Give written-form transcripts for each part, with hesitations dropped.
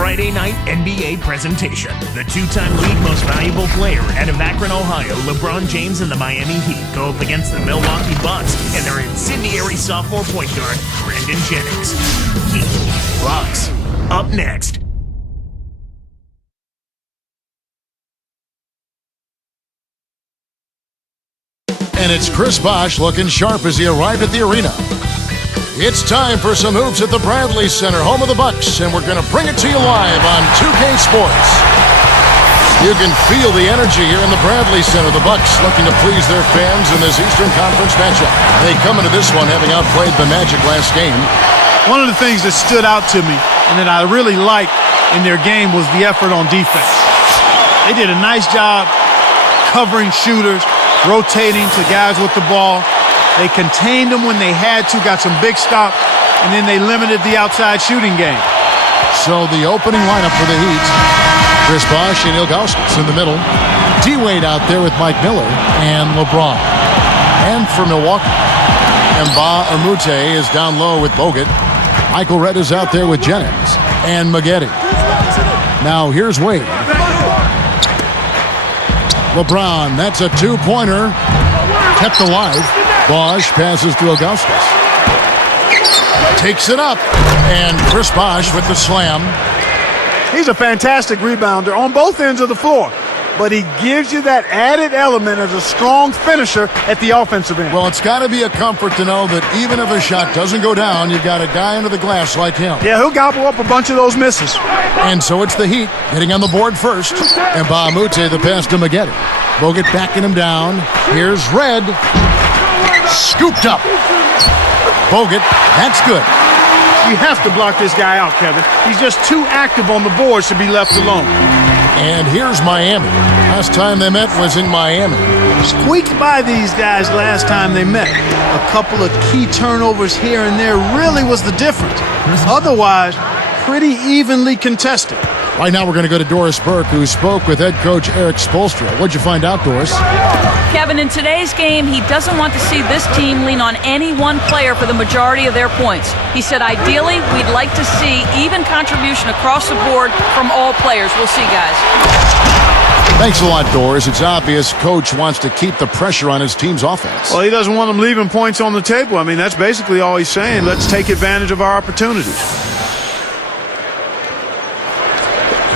Friday night NBA presentation. The two-time league most valuable player out of Akron, Ohio, LeBron James and the Miami Heat go up against the Milwaukee Bucks and their incendiary sophomore point guard, Brandon Jennings. Heat, Bucks, up next. And it's Chris Bosh looking sharp as he arrived at the arena. It's time for some hoops at the Bradley Center, home of the Bucks, and we're going to bring it to you live on 2K Sports. You can feel the energy here in the Bradley Center. The Bucks looking to please their fans in this Eastern Conference matchup. They come into this one having outplayed the Magic last game. One of the things that stood out to me and that I really liked in their game was the effort on defense. They did a nice job covering shooters, rotating to guys with the ball. They contained them when they had to, got some big stops, and then they limited the outside shooting game. So the opening lineup for the Heat, Chris Bosh and Ilgauskas in the middle. D-Wade out there with Mike Miller and LeBron. And for Milwaukee, Mba Amute is down low with Bogut. Michael Redd is out there with Jennings and Maggette. Now here's Wade. LeBron, that's a two-pointer. Kept alive. Bosh passes to Ilgauskas. Takes it up. And Chris Bosh with the slam. He's a fantastic rebounder on both ends of the floor, but he gives you that added element as a strong finisher at the offensive end. Well, it's got to be a comfort to know that even if a shot doesn't go down, you've got a guy under the glass like him. Yeah, he'll gobble up a bunch of those misses. And so it's the Heat getting on the board first. And Mba Amute the pass to Maggette. Bogut backing him down. Here's Redd. Scooped up. Bogut, that's good. You have to block this guy out, Kevin. He's just too active on the boards to be left alone. And here's Miami. Last time they met was in Miami. Squeaked by these guys last time they met. A couple of key turnovers here and there really was the difference. Otherwise, pretty evenly contested. Right now we're going to go to Doris Burke, who spoke with head coach Eric Spoelstra. What'd you find out, Doris? Kevin, in today's game, he doesn't want to see this team lean on any one player for the majority of their points. He said, ideally, we'd like to see even contribution across the board from all players. We'll see, guys. Thanks a lot, Doris. It's obvious Coach wants to keep the pressure on his team's offense. Well, he doesn't want them leaving points on the table. I mean, that's basically all he's saying. Let's take advantage of our opportunities.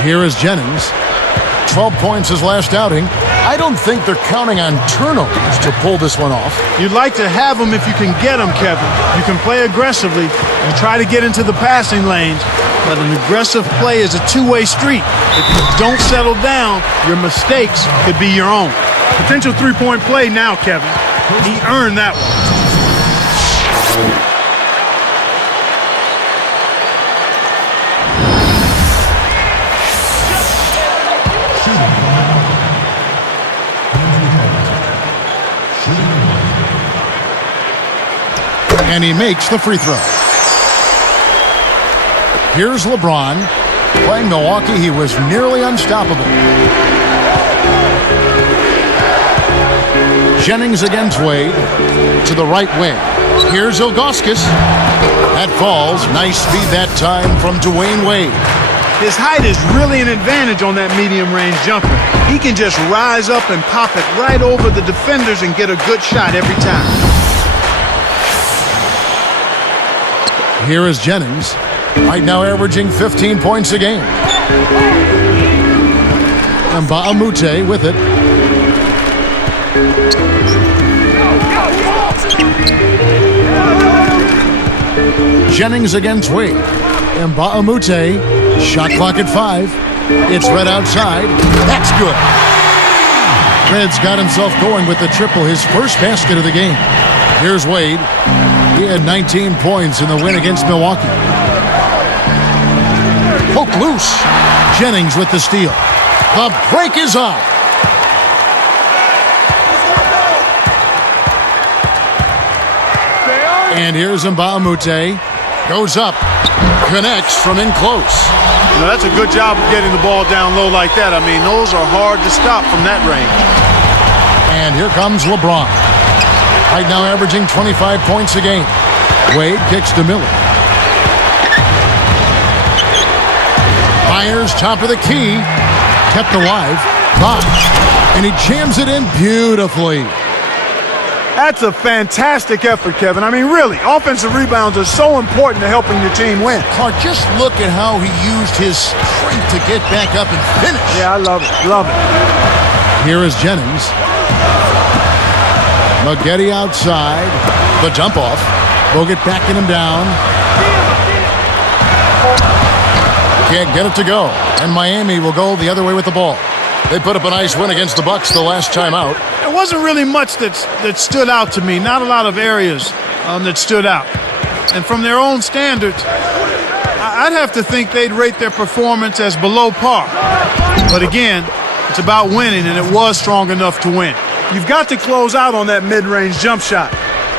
Here is Jennings. 12 points his last outing. I don't think they're counting on turnovers to pull this one off. You'd like to have them if you can get them, Kevin. You can play aggressively and try to get into the passing lanes, but an aggressive play is a two-way street. If you don't settle down, your mistakes could be your own. Potential three-point play now, Kevin. He earned that one. And he makes the free throw. Here's LeBron. Playing Milwaukee, he was nearly unstoppable. Jennings against Wade. To the right wing. Here's Ilgauskas. That falls. Nice speed that time from Dwayne Wade. His height is really an advantage on that medium-range jumper. He can just rise up and pop it right over the defenders and get a good shot every time. Here is Jennings, right now averaging 15 points a game. Mba Amute with it. Jennings against Wade. Mba Amute, shot clock at 5. It's Redd outside. That's good. Redd's got himself going with the triple, his first basket of the game. Here's Wade. He had 19 points in the win against Milwaukee. Poke loose. Jennings with the steal. The break is on. And here's Mba Amute. Goes up. Connects from in close. You know, that's a good job of getting the ball down low like that. I mean, those are hard to stop from that range. And here comes LeBron. Right now averaging 25 points a game. Wade kicks to Miller. Fires top of the key. Kept alive. Bosch. And he jams it in beautifully. That's a fantastic effort, Kevin. I mean, really, offensive rebounds are so important to helping your team win. Clark, just look at how he used his strength to get back up and finish. Yeah, I love it. Love it. Here is Jennings. Maggette outside. The dump off. Bogut backing him down. Can't get it to go. And Miami will go the other way with the ball. They put up a nice win against the Bucks the last time out. There wasn't really much that stood out to me. Not a lot of areas that stood out. And from their own standards, I'd have to think they'd rate their performance as below par. But again, it's about winning, and it was strong enough to win. You've got to close out on that mid-range jump shot.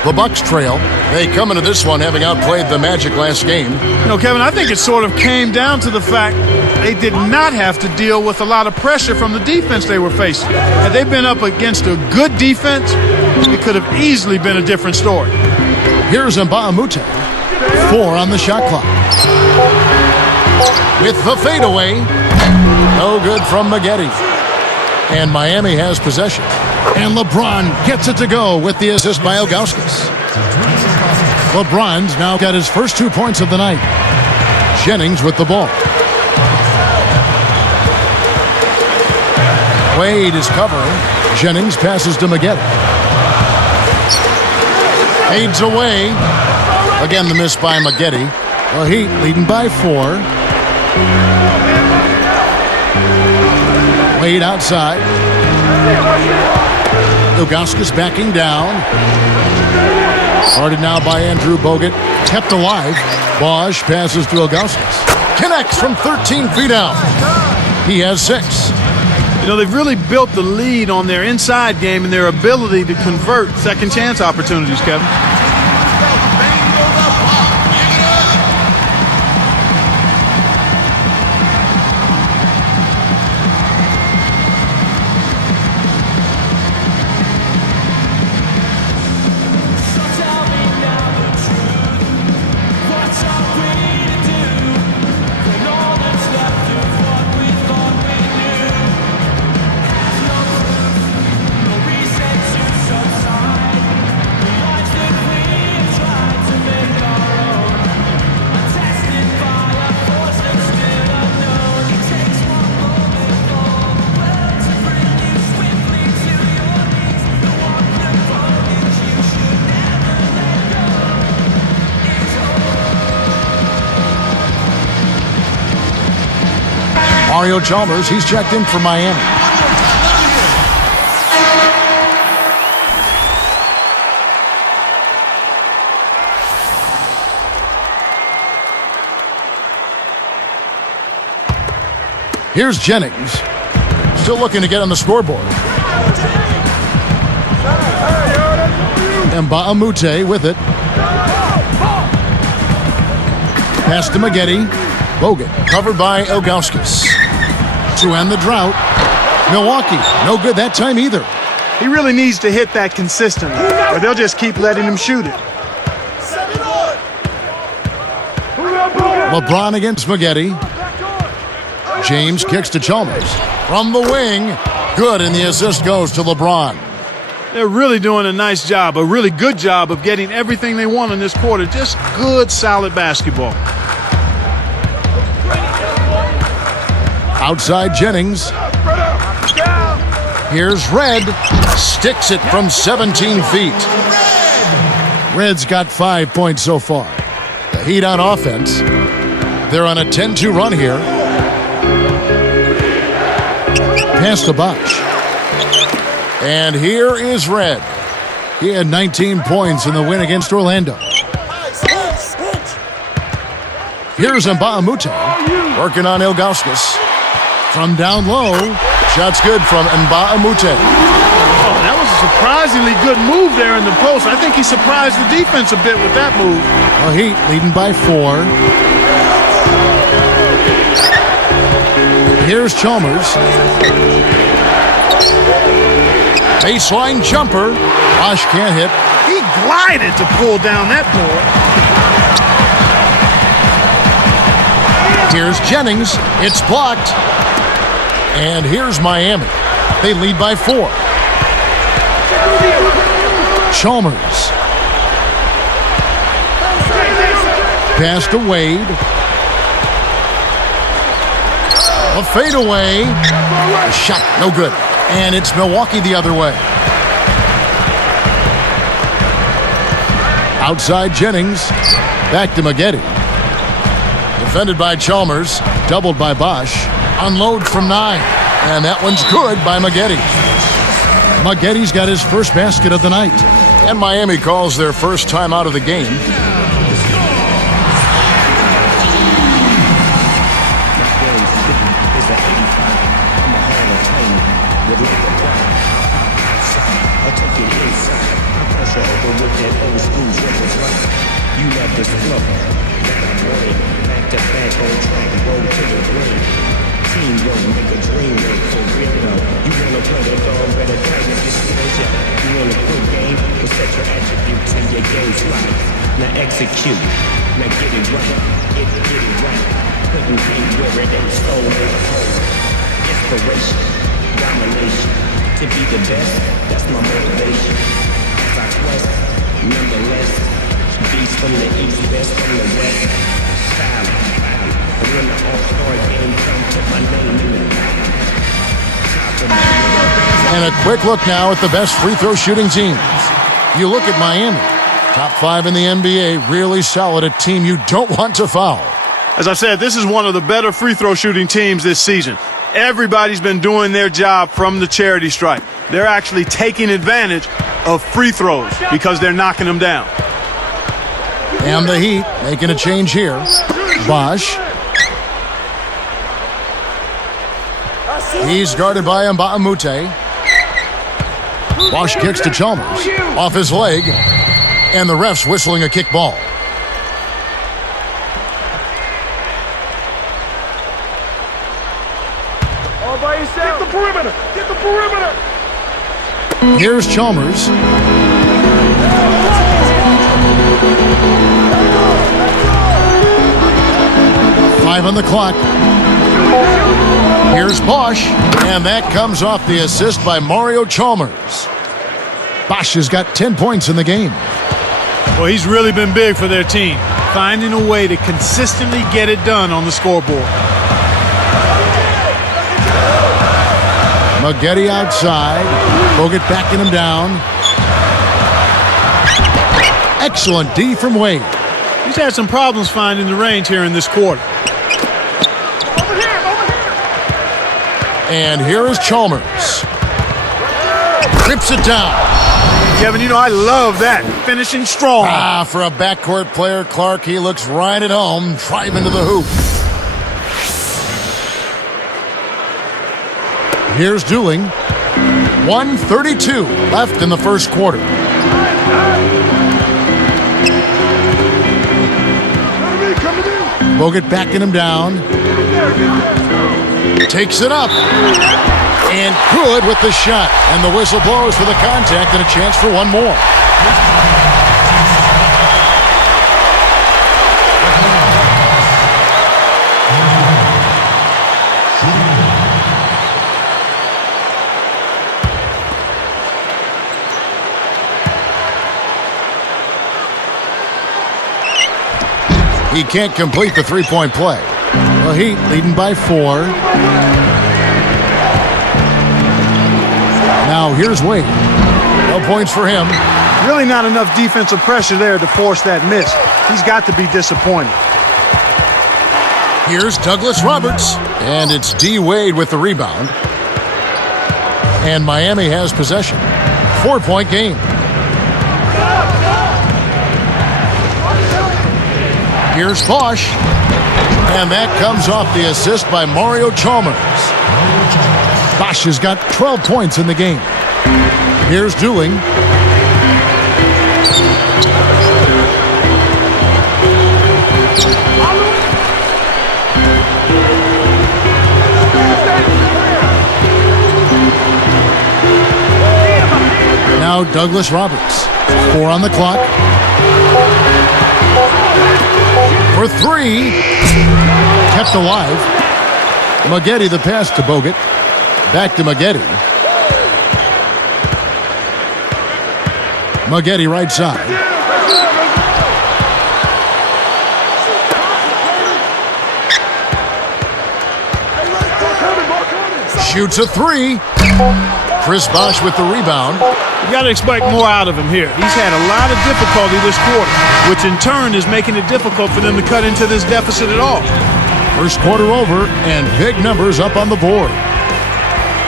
The Bucks trail. They come into this one having outplayed the Magic last game. You know, Kevin, I think it sort of came down to the fact they did not have to deal with a lot of pressure from the defense they were facing. Had they been up against a good defense, it could have easily been a different story. Here's Mbamute. 4 on the shot clock. With the fadeaway. No good from Maggette. And Miami has possession. And LeBron gets it to go with the assist by Ilgauskas. LeBron's now got his first 2 points of the night. Jennings with the ball. Wade is covering. Jennings passes to Maggette. Fades away. Again, the miss by Maggette. The Heat leading by 4. Wade outside. Ilgauskas backing down. Guarded now by Andrew Bogut. Kept alive. Bosch passes to Ilgauskas. Connects from 13 feet out. He has 6. You know, they've really built the lead on their inside game and their ability to convert second chance opportunities, Kevin. Mario Chalmers, he's checked in for Miami. Here's Jennings. Still looking to get on the scoreboard. Mbamute with it. Pass to Maggette. Bogut covered by Ilgauskas. To end the drought. Milwaukee, no good that time either. He really needs to hit that consistently, or they'll just keep letting him shoot it. LeBron against Maggette. James kicks to Chalmers. From the wing. Good, and the assist goes to LeBron. They're really doing a nice job, a really good job of getting everything they want in this quarter. Just good, solid basketball. Outside Jennings. Here's Red. Sticks it from 17 feet. Red's got 5 points so far. The Heat on offense. They're on a 10-2 run here. Pass to Bosch. And here is Red. He had 19 points in the win against Orlando. Here's Mbamute. Working on Ilgauskas. From down low, shot's good from Mbamute. Oh, that was a surprisingly good move there in the post. I think he surprised the defense a bit with that move. The Heat leading by 4. Here's Chalmers. Baseline jumper. Bosch can't hit. He glided to pull down that board. Here's Jennings. It's blocked. And here's Miami. They lead by 4. Chalmers. Pass to Wade. A fadeaway. A shot, no good. And it's Milwaukee the other way. Outside Jennings. Back to Maggette. Defended by Chalmers. Doubled by Bosch. Unload from 9. And that one's good by Maggette. Maggette's got his first basket of the night. And Miami calls their first time out of the game. You love this flow, like I want it. Back to back on track, roll to the brain. Teamwork, make a dream work for real though. You wanna play the dog, better tighten your skills up. You wanna quit game, well set your attributes and your game's right. Now execute, now get it right, get it right. Couldn't be where it ain't stolen. Inspiration, domination. To be the best, that's my motivation. As I quest, nonetheless. Beats from the east, best from the west. Style, and when the all-star game comes, put my name in the top of my. And a quick look now at the best free throw shooting teams. You look at Miami, top 5 in the NBA, really solid, a team you don't want to foul. As I said, this is one of the better free throw shooting teams this season. Everybody's been doing their job from the charity stripe. They're actually taking advantage of free throws because they're knocking them down. And the Heat making a change here. Bosch. He's guarded by Mbamute. Bosch kicks to Chalmers. Off his leg. And the ref's whistling a kick ball. All by yourself. Get the perimeter. Get the perimeter. Here's Chalmers. 5 on the clock. Here's Bosch, and that comes off the assist by Mario Chalmers. Bosch has got 10 points in the game. Well, he's really been big for their team, finding a way to consistently get it done on the scoreboard. Maggette outside. Bogut backing him down. Excellent D from Wade. He's had some problems finding the range here in this quarter. And here is Chalmers. Rips it down. Kevin, you know I love that. Finishing strong. For a backcourt player, Clark, he looks right at home, driving to the hoop. Here's Dooling. 1:32 left in the first quarter. Bogut backing him down. Takes it up. And good with the shot. And the whistle blows for the contact and a chance for one more. He can't complete the three-point play. The Heat leading by 4. Now here's Wade. No points for him. Really not enough defensive pressure there to force that miss. He's got to be disappointed. Here's Douglas Roberts. And it's D. Wade with the rebound. And Miami has possession. 4-point game. Here's Bosch. And that comes off the assist by Mario Chalmers. Bosch has got 12 points in the game. Here's Dooling. Now Douglas Roberts. 4 on the clock. For 3. kept alive. Maggette the pass to Bogut. Back to Maggette. Maggette right side. Shoots a three. Chris Bosh with the rebound. You got to expect more out of him here. He's had a lot of difficulty this quarter, which in turn is making it difficult for them to cut into this deficit at all. First quarter over, and big numbers up on the board.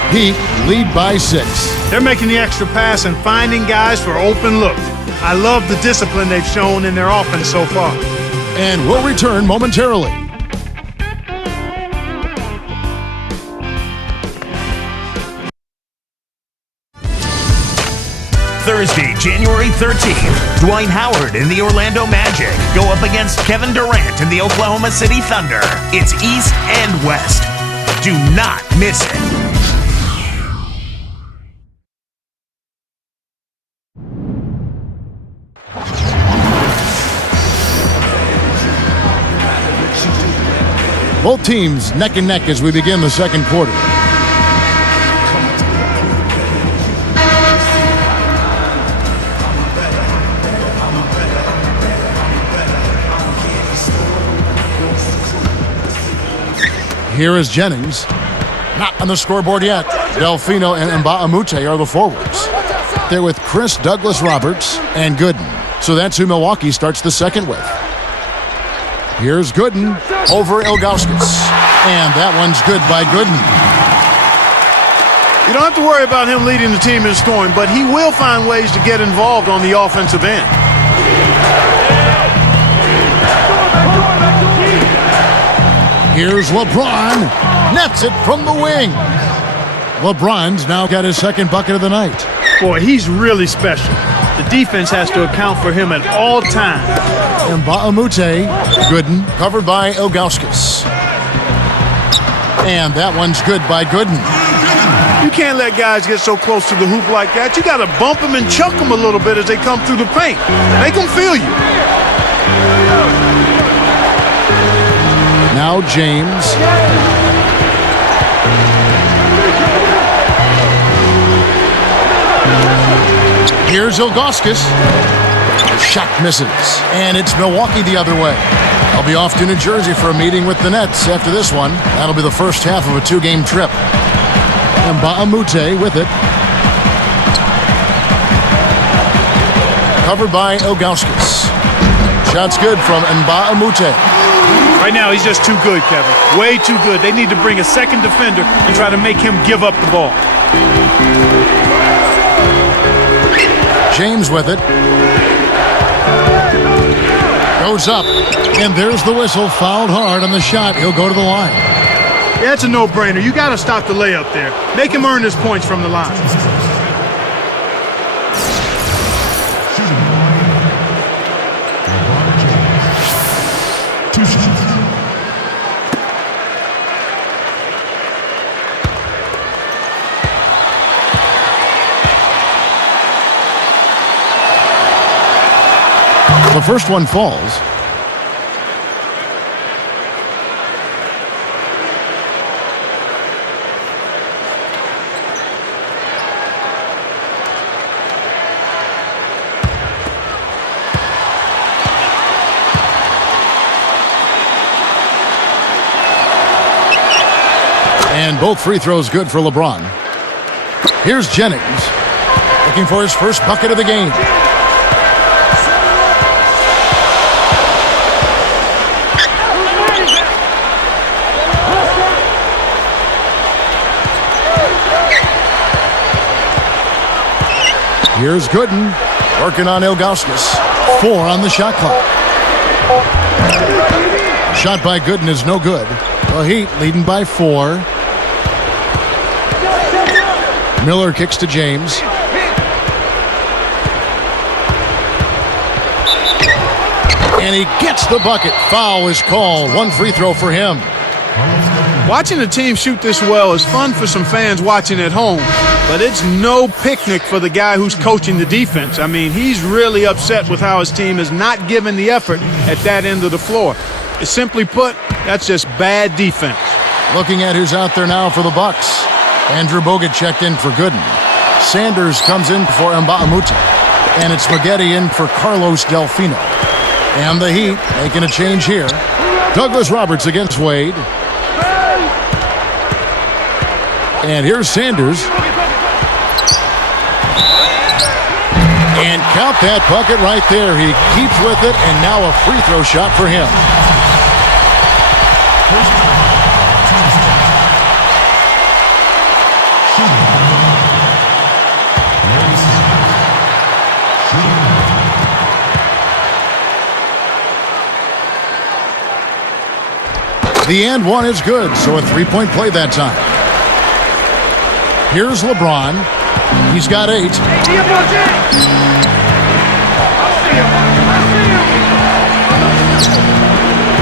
Heat lead by 6. They're making the extra pass and finding guys for open looks. I love the discipline they've shown in their offense so far. And we'll return momentarily. Thursday, January 13th, Dwight Howard and the Orlando Magic go up against Kevin Durant and the Oklahoma City Thunder. It's East and West. Do not miss it. Both teams neck and neck as we begin the second quarter. Here is Jennings. Not on the scoreboard yet. Delfino and Mbamute are the forwards. They're with Chris Douglas Roberts and Gooden. So that's who Milwaukee starts the second with. Here's Gooden over Ilgauskas. And that one's good by Gooden. You don't have to worry about him leading the team in scoring, but he will find ways to get involved on the offensive end. Here's LeBron. Nets it from the wing. LeBron's now got his second bucket of the night. Boy, he's really special. The defense has to account for him at all times. Mbamute, Gooden, covered by Ilgauskas. And that one's good by Gooden. You can't let guys get so close to the hoop like that. You got to bump them and chuck them a little bit as they come through the paint. Make them feel you. Now James. Here's Ilgauskas. Shot misses. And it's Milwaukee the other way. I'll be off to New Jersey for a meeting with the Nets after this one. That'll be the first half of a 2-game trip. Mbamute with it. Covered by Ilgauskas. Shot's good from Mbamute. Right now, he's just too good, Kevin. Way too good. They need to bring a second defender and try to make him give up the ball. James with it. Goes up. And there's the whistle. Fouled hard on the shot. He'll go to the line. Yeah, it's a no-brainer. You got to stop the layup there. Make him earn his points from the line. The first one falls. And both free throws good for LeBron. Here's Jennings, looking for his first bucket of the game. Here's Gooden, working on Ilgauskas. 4 on the shot clock. Shot by Gooden is no good. The Heat leading by 4. Miller kicks to James. And he gets the bucket. Foul is called. 1 free throw for him. Watching the team shoot this well is fun for some fans watching at home, but it's no picnic for the guy who's coaching the defense. I mean, he's really upset with how his team is not giving the effort at that end of the floor. Simply put, That's just bad defense. Looking at who's out there now for the Bucks. Andrew Bogut checked in for Gooden. Sanders comes in for Mbaamuta. And it's Maggette in for Carlos Delfino. And the Heat making a change here. Douglas Roberts against Wade. And here's Sanders. And count that bucket right there. He keeps with it, and now a free throw shot for him. The and one is good, so a three-point play that time. Here's LeBron. He's got 8.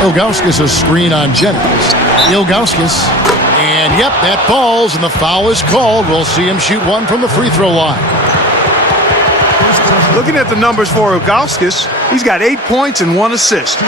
Ilgauskas a screen on Jennings. Ilgauskas. And yep, that falls, and the foul is called. We'll see him shoot one from the free throw line. Looking at the numbers for Ilgauskas, he's got 8 points and 1 assist.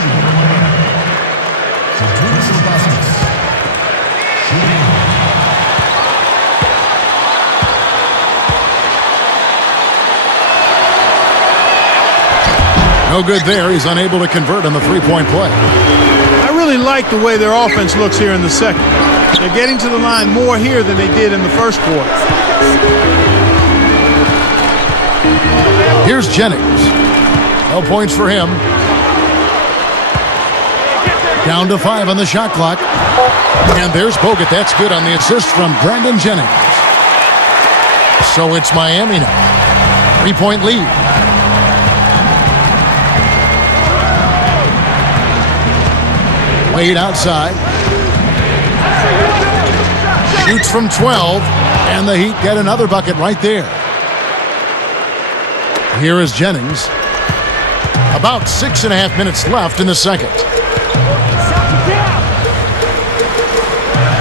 No good there. He's unable to convert on the three-point play. I really like the way their offense looks here in the second. They're getting to the line more here than they did in the first quarter. Here's Jennings. No points for him. Down to 5 on the shot clock. And there's Bogut. That's good on the assist from Brandon Jennings. So it's Miami now. 3-point lead. Wade outside. Shoots from 12. And the Heat get another bucket right there. Here is Jennings. About 6.5 minutes left in the second.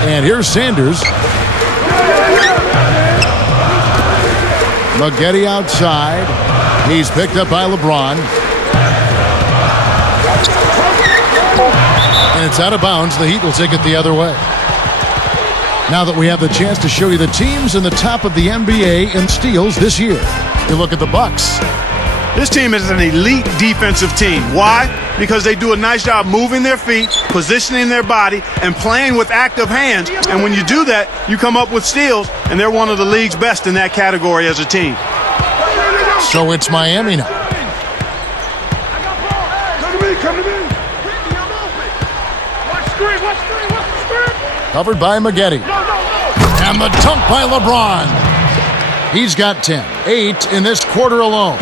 And here's Sanders. Maggette outside. He's picked up by LeBron. And it's out of bounds. The Heat will take it the other way. Now that we have the chance to show you the teams in the top of the NBA in steals this year. You look at the Bucks. This team is an elite defensive team. Why? Because they do a nice job moving their feet, positioning their body, and playing with active hands. And when you do that, you come up with steals, and they're one of the league's best in that category as a team. So it's Miami now. Come to me. Watch screen. Watch the screen. Covered by Maggette. And the dunk by LeBron. He's got 10. 8 in this quarter alone.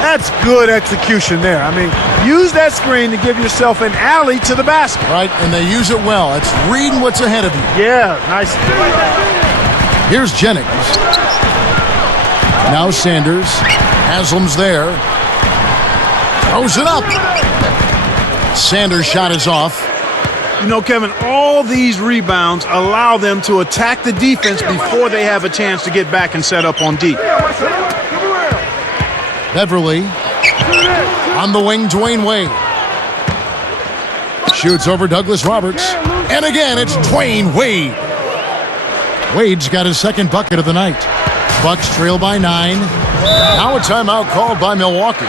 That's good execution there. I mean, use that screen to give yourself an alley to the basket. Right, and they use it well. It's reading what's ahead of you. Yeah, nice. Here's Jennings. Now Sanders. Haslam's there. Throws it up. Sanders' shot is off. You know, Kevin, all these rebounds allow them to attack the defense before they have a chance to get back and set up on D. Beverly. On the wing, Dwayne Wade. Shoots over Douglas Roberts. And again, it's Dwayne Wade. Wade's got his second bucket of the night. Bucks trail by 9. Now a timeout called by Milwaukee.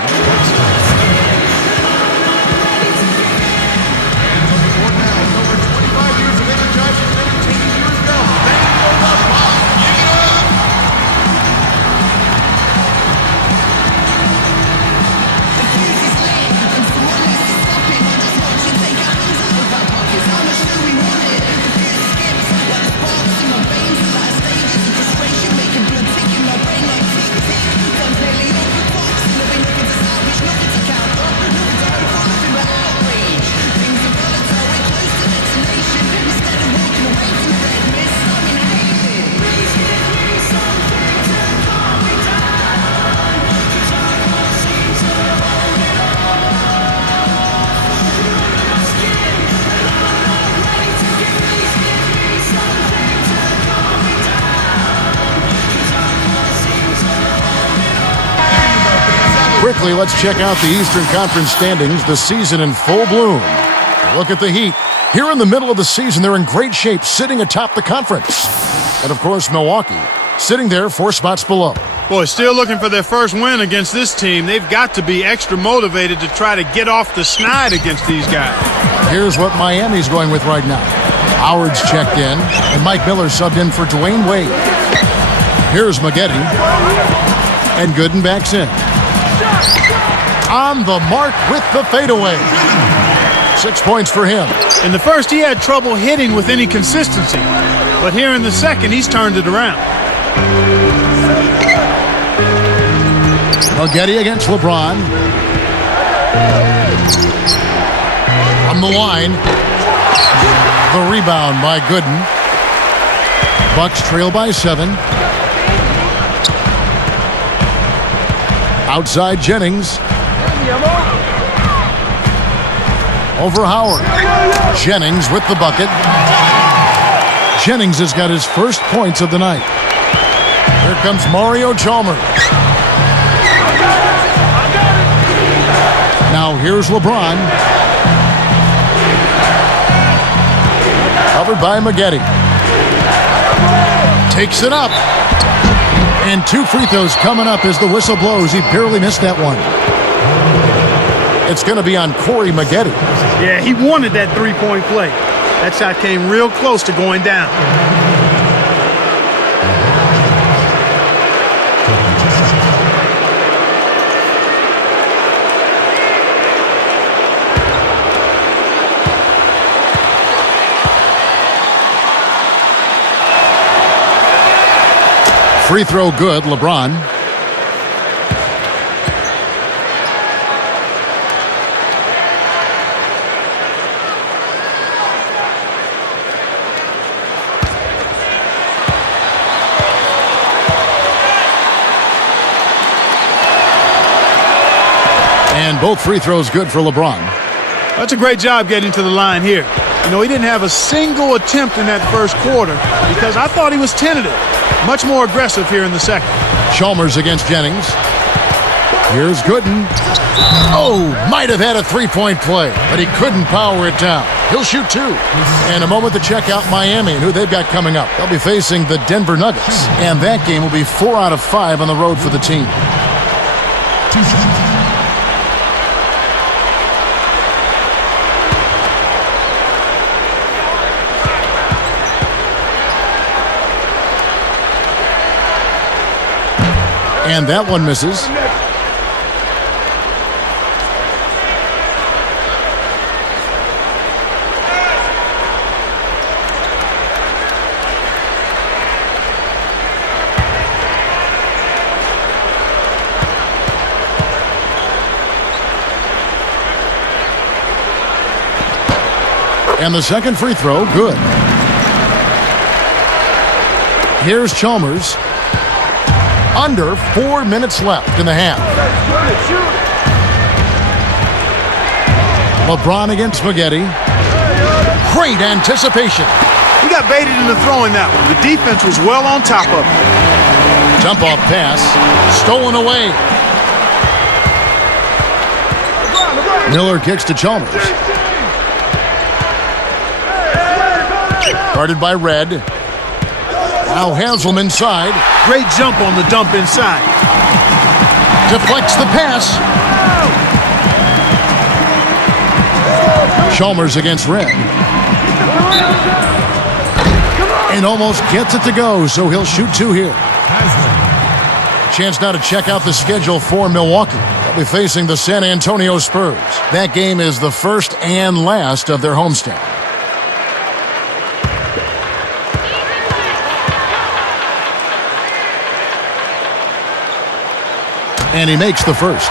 Quickly, let's check out the Eastern Conference standings, the season in full bloom. Look at the Heat. Here in the middle of the season, they're in great shape, sitting atop the conference. And, of course, Milwaukee, sitting there 4 spots below. Boy, still looking for their first win against this team. They've got to be extra motivated to try to get off the schneid against these guys. Here's what Miami's going with right now. Howard's checked in, and Mike Miller subbed in for Dwayne Wade. Here's Maggette, and Gooden backs in. On the mark with the fadeaway. 6 points for him. In the first, he had trouble hitting with any consistency. But here in the second, he's turned it around. Maggette against LeBron. From the line. The rebound by Gooden. Bucks trail by 7. Outside Jennings. Over Howard. Jennings with the bucket. Jennings has got his first points of the night. Here comes Mario Chalmers. Now here's LeBron. Covered by Maggette. Takes it up. And 2 free throws coming up as the whistle blows. He barely missed that one. It's going to be on Corey Maggette. Yeah, he wanted that three-point play. That shot came real close to going down. Free throw good, LeBron. And both free throws good for LeBron. That's a great job getting to the line here. You know, he didn't have a single attempt in that first quarter because I thought he was tentative. Much more aggressive here in the second. Chalmers against Jennings. Here's Gooden. Oh, might have had a three-point play, but he couldn't power it down. He'll shoot 2. And a moment to check out Miami and who they've got coming up. They'll be facing the Denver Nuggets. And that game will be 4 out of 5 on the road for the team. And that one misses. And the second free throw, good. Here's Chalmers. Under 4 minutes left in the half. LeBron against Maggette. Great anticipation. He got baited into throwing that one. The defense was well on top of him. Dump-off pass. Stolen away. Miller kicks to Chalmers. Guarded by Red. Now Haslem inside. Great jump on the dump inside. Deflects the pass. Chalmers against Red. And almost gets it to go, so he'll shoot 2 here. Chance now to check out the schedule for Milwaukee. They'll be facing the San Antonio Spurs. That game is the first and last of their homestand. And he makes the first.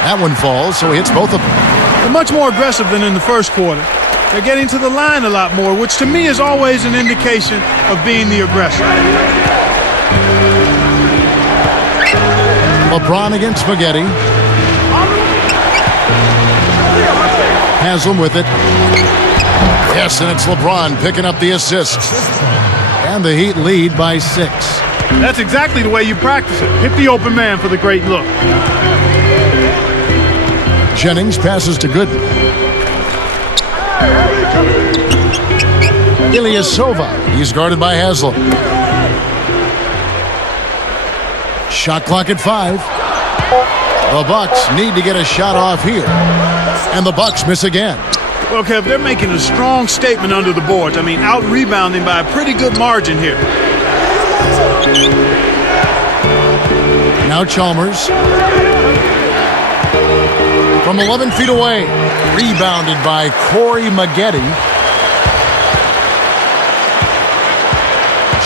That one falls, so he hits both of them. They're much more aggressive than in the first quarter. They're getting to the line a lot more, which to me is always an indication of being the aggressor. LeBron against Maggette. Haslam with it. Yes, and it's LeBron picking up the assist. And the Heat lead by 6. That's exactly the way you practice it. Hit the open man for the great look. Jennings passes to Gooden. Ilyasova. He's guarded by Haslam. Shot clock at 5. The Bucks need to get a shot off here. And the Bucks miss again. Well, Kev, they're making a strong statement under the boards. I mean, out-rebounding by a pretty good margin here. Now Chalmers. From 11 feet away. Rebounded by Corey Maggette.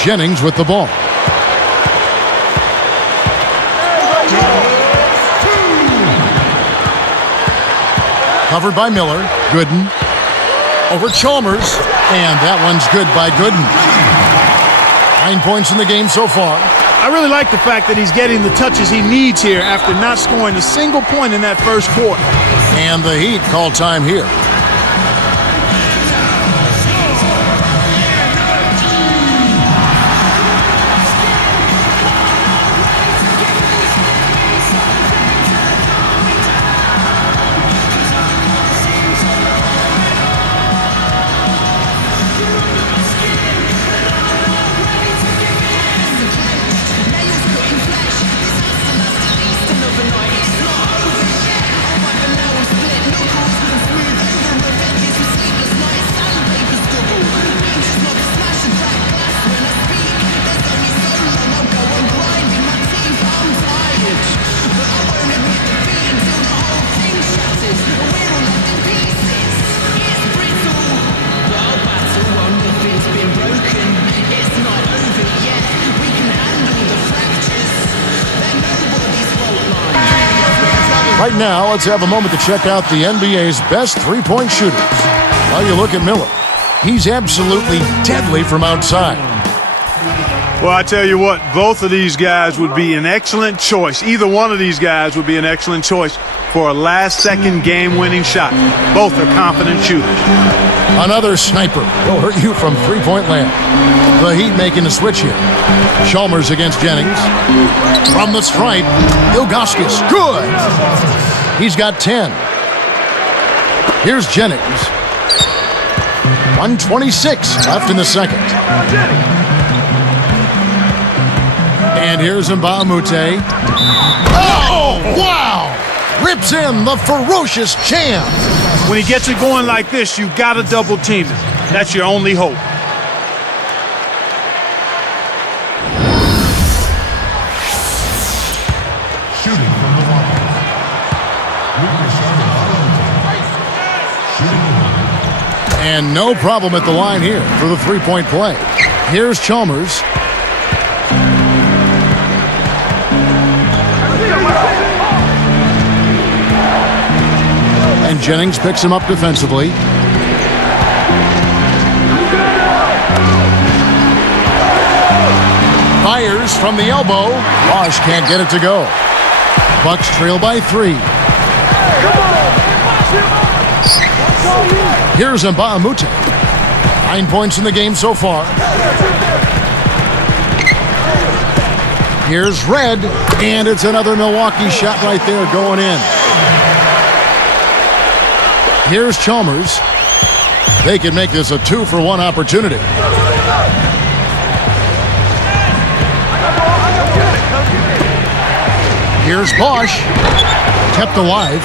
Jennings with the ball. Covered by Miller. Gooden. Over Chalmers. And that one's good by Gooden. 9 points in the game so far. I really like the fact that he's getting the touches he needs here after not scoring a single point in that first quarter. And the Heat call time here. Right now, let's have a moment to check out the NBA's best three-point shooters. Well, you look at Miller. He's absolutely deadly from outside. Well, I tell you what, both of these guys would be an excellent choice. Either one of these guys would be an excellent choice for a last-second game-winning shot. Both are confident shooters. Another sniper will hurt you from three-point land. The Heat making a switch here. Chalmers against Jennings. From the stripe, Ilgauskas. Good! He's got 10. Here's Jennings. 1:26 left in the second. And here's Mbamute. Oh, wow! Rips in the ferocious champ. When he gets it going like this, you've got to double team it. That's your only hope. Shooting from the line. And no problem at the line here for the three-point play. Here's Chalmers. And Jennings picks him up defensively. Fires from the elbow. Bosch can't get it to go. Bucks trail by 3. Here's Mbamute. 9 points in the game so far. Here's Red, and it's another Milwaukee shot right there going in. Here's Chalmers. They can make this a 2-for-1 opportunity. Here's Bosch. Kept alive.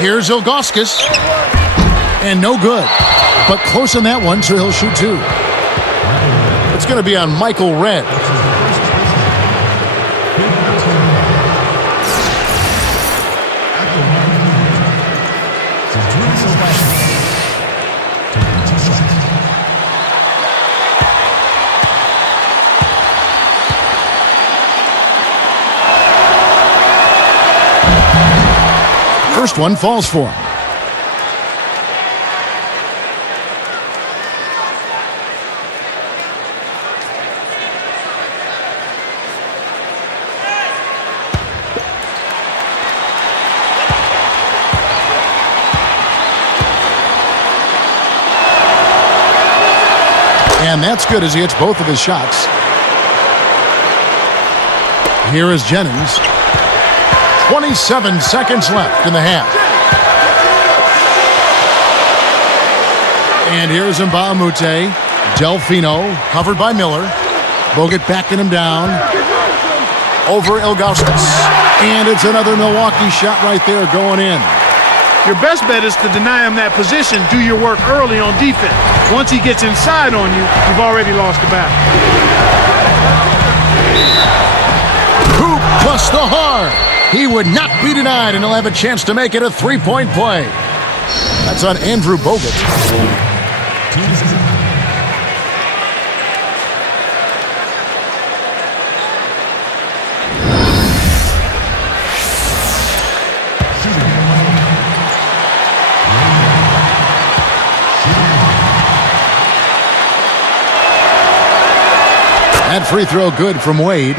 Here's Ilgauskas. And no good. But close on that one, so he'll shoot 2. It's going to be on Michael Red. First one falls for him. And that's good as he hits both of his shots. Here is Jennings. 27 seconds left in the half. And here's Mbamute. Delfino, covered by Miller. Bogut backing him down. Over Ilgauskas. And it's another Milwaukee shot right there going in. Your best bet is to deny him that position. Do your work early on defense. Once he gets inside on you, you've already lost the battle. Hoop plus the hard. He would not be denied, and he'll have a chance to make it a three-point play. That's on Andrew Bogut. That free throw good from Wade.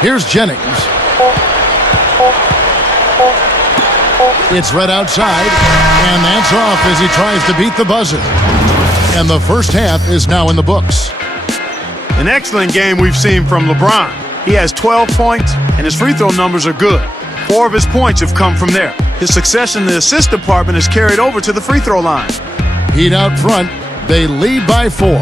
Here's Jennings. It's right outside, and that's off as he tries to beat the buzzer. And the first half is now in the books. An excellent game we've seen from LeBron. He has 12 points, and his free throw numbers are good. 4 of his points have come from there. His success in the assist department is carried over to the free throw line. Heat out front. They lead by 4.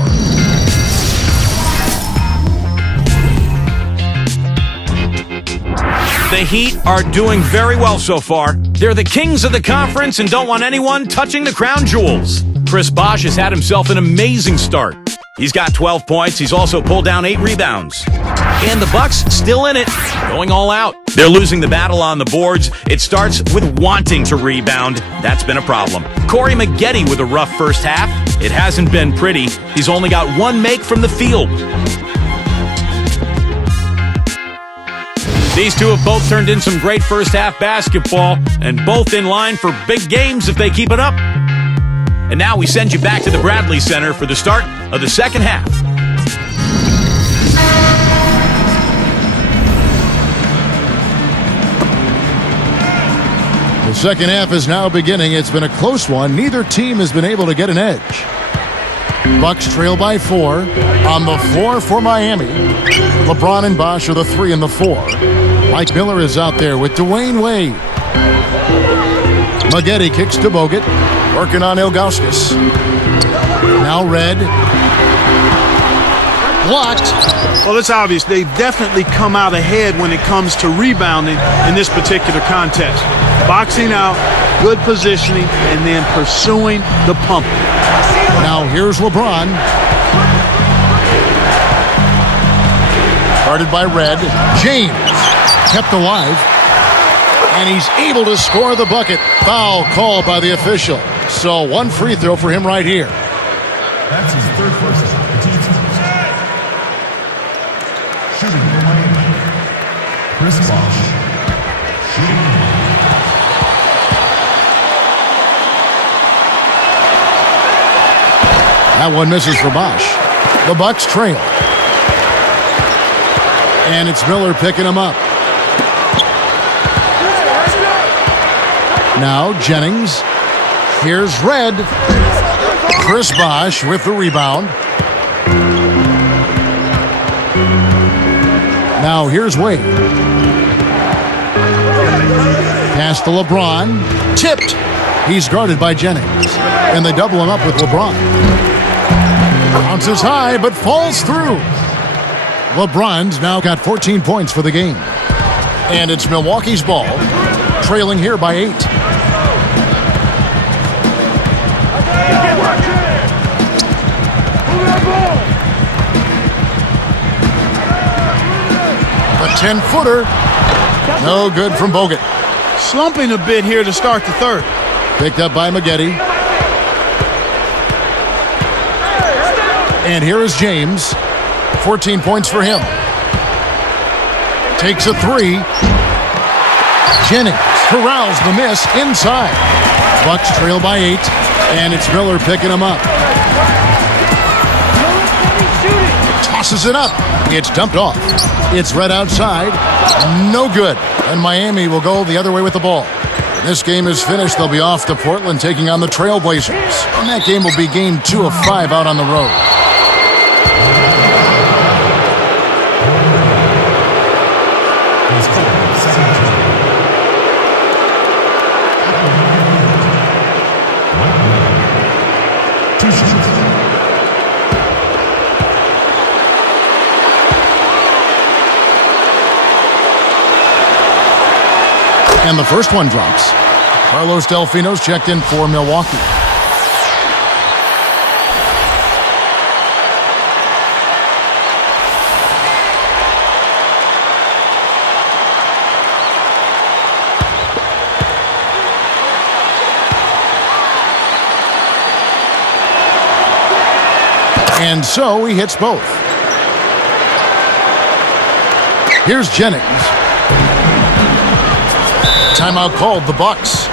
The Heat are doing very well so far. They're the kings of the conference and don't want anyone touching the crown jewels. Chris Bosh has had himself an amazing start. He's got 12 points. He's also pulled down 8 rebounds. And the Bucks still in it, going all out. They're losing the battle on the boards. It starts with wanting to rebound. That's been a problem. Corey Maggette with a rough first half. It hasn't been pretty. He's only got 1 make from the field. These two have both turned in some great first half basketball and both in line for big games if they keep it up. And now we send you back to the Bradley Center for the start of the second half. The second half is now beginning. It's been a close one. Neither team has been able to get an edge. Bucks trail by 4. On the floor for Miami, LeBron and Bosh are the 3 and the 4. Mike Miller is out there with Dwayne Wade. Maggette kicks to Bogut, working on Ilgauskas. Now Red. Blocked. Well, it's obvious they've definitely come out ahead when it comes to rebounding in this particular contest. Boxing out, good positioning, and then pursuing the pump. Now here's LeBron. Guarded by Red. James kept alive. And he's able to score the bucket. Foul called by the official. So 1 free throw for him right here. That's his 3rd person. Shooting for Miami, Chris Bosh. Shooting. That one misses for Bosh. The Bucks trail. And it's Miller picking him up. Now Jennings. Here's Red. Chris Bosh with the rebound. Now here's Wade. Pass to LeBron. Tipped. He's guarded by Jennings. And they double him up with LeBron. Bounces high, but falls through. LeBron's now got 14 points for the game. And it's Milwaukee's ball, trailing here by 8. A 10-footer. No good from Bogut. Slumping a bit here to start the third. Picked up by Maggette. And here is James. 14 points for him. Takes a 3. Jennings corrals the miss inside. Bucks trail by 8. And it's Miller picking him up. Tosses it up. It's dumped off. It's Red outside. No good. And Miami will go the other way with the ball. This game is finished. They'll be off to Portland taking on the Trailblazers. And that game will be game 2 of 5 out on the road. And the first one drops. Carlos Delfino's checked in for Milwaukee. And so he hits both. Here's Jennings. Timeout called, the Bucks.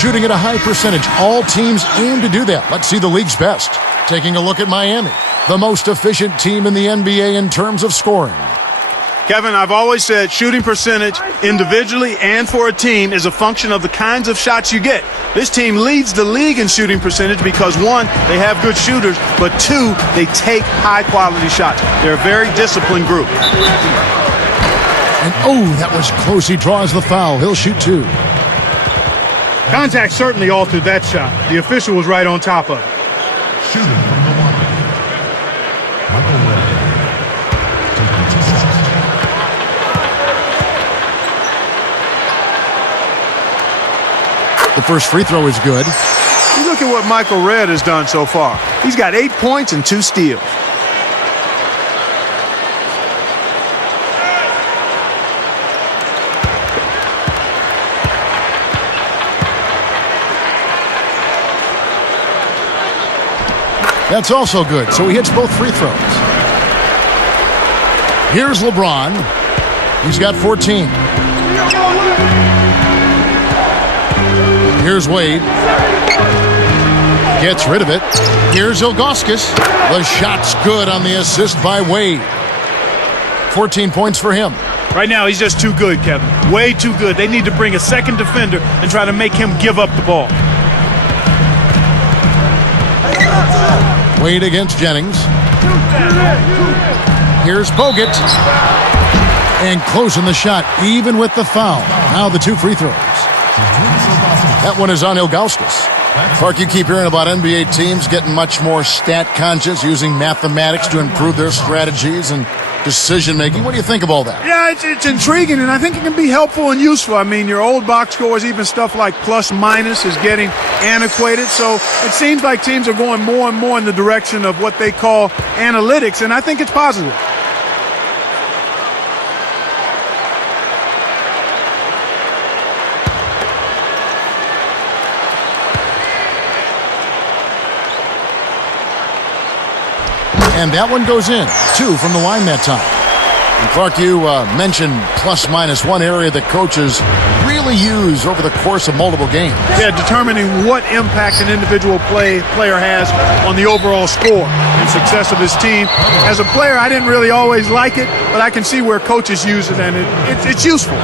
Shooting at a high percentage. All teams aim to do that. Let's see the league's best. Taking a look at Miami, the most efficient team in the NBA in terms of scoring. Kevin, I've always said shooting percentage individually and for a team is a function of the kinds of shots you get. This team leads the league in shooting percentage because, one, they have good shooters, but two, they take high-quality shots. They're a very disciplined group. And oh, that was close. He draws the foul. He'll shoot 2. Contact certainly altered that shot. The official was right on top of it. Shooting from Milwaukee. Michael Red. Taking 2 shots. The first free throw is good. You look at what Michael Red has done so far. He's got 8 points and 2 steals. That's also good, so he hits both free throws. Here's LeBron. He's got 14. Here's Wade. Gets rid of it. Here's Ilgauskas. The shot's good on the assist by Wade. 14 points for him. Right now, he's just too good, Kevin. Way too good. They need to bring a second defender and try to make him give up the ball. Wade against Jennings. Here's Bogut. And closing the shot, even with the foul. Now the 2 free throws. That one is on Ilgauskas. Clark, you keep hearing about NBA teams getting much more stat conscious, using mathematics to improve their strategies and decision-making. What do you think of all that? Yeah, it's intriguing, and I think it can be helpful and useful. I mean, your old box scores, even stuff like plus-minus, is getting antiquated. So it seems like teams are going more and more in the direction of what they call analytics, and I think it's positive. And that one goes in. 2 from the line that time. And Clark, you mentioned plus-minus, one area that coaches really use over the course of multiple games. Yeah, determining what impact an individual player has on the overall score and success of his team. As a player, I didn't really always like it, but I can see where coaches use it, and it's useful.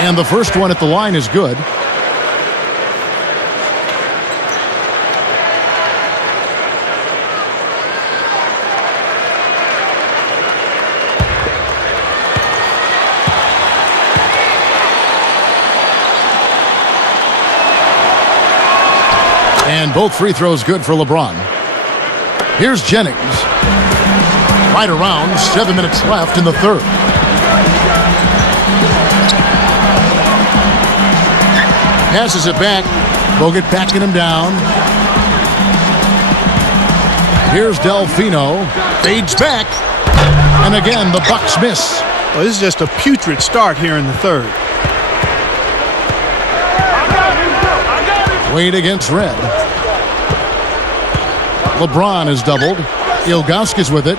And the first one at the line is good. And both free throws good for LeBron. Here's Jennings. Right around, 7 minutes left in the third. Passes it back. Bogut backing him down. Here's Delfino. Fades back. And again, the Bucks miss. Well, this is just a putrid start here in the third. Wade against Red. LeBron is doubled. Ilgauskas with it.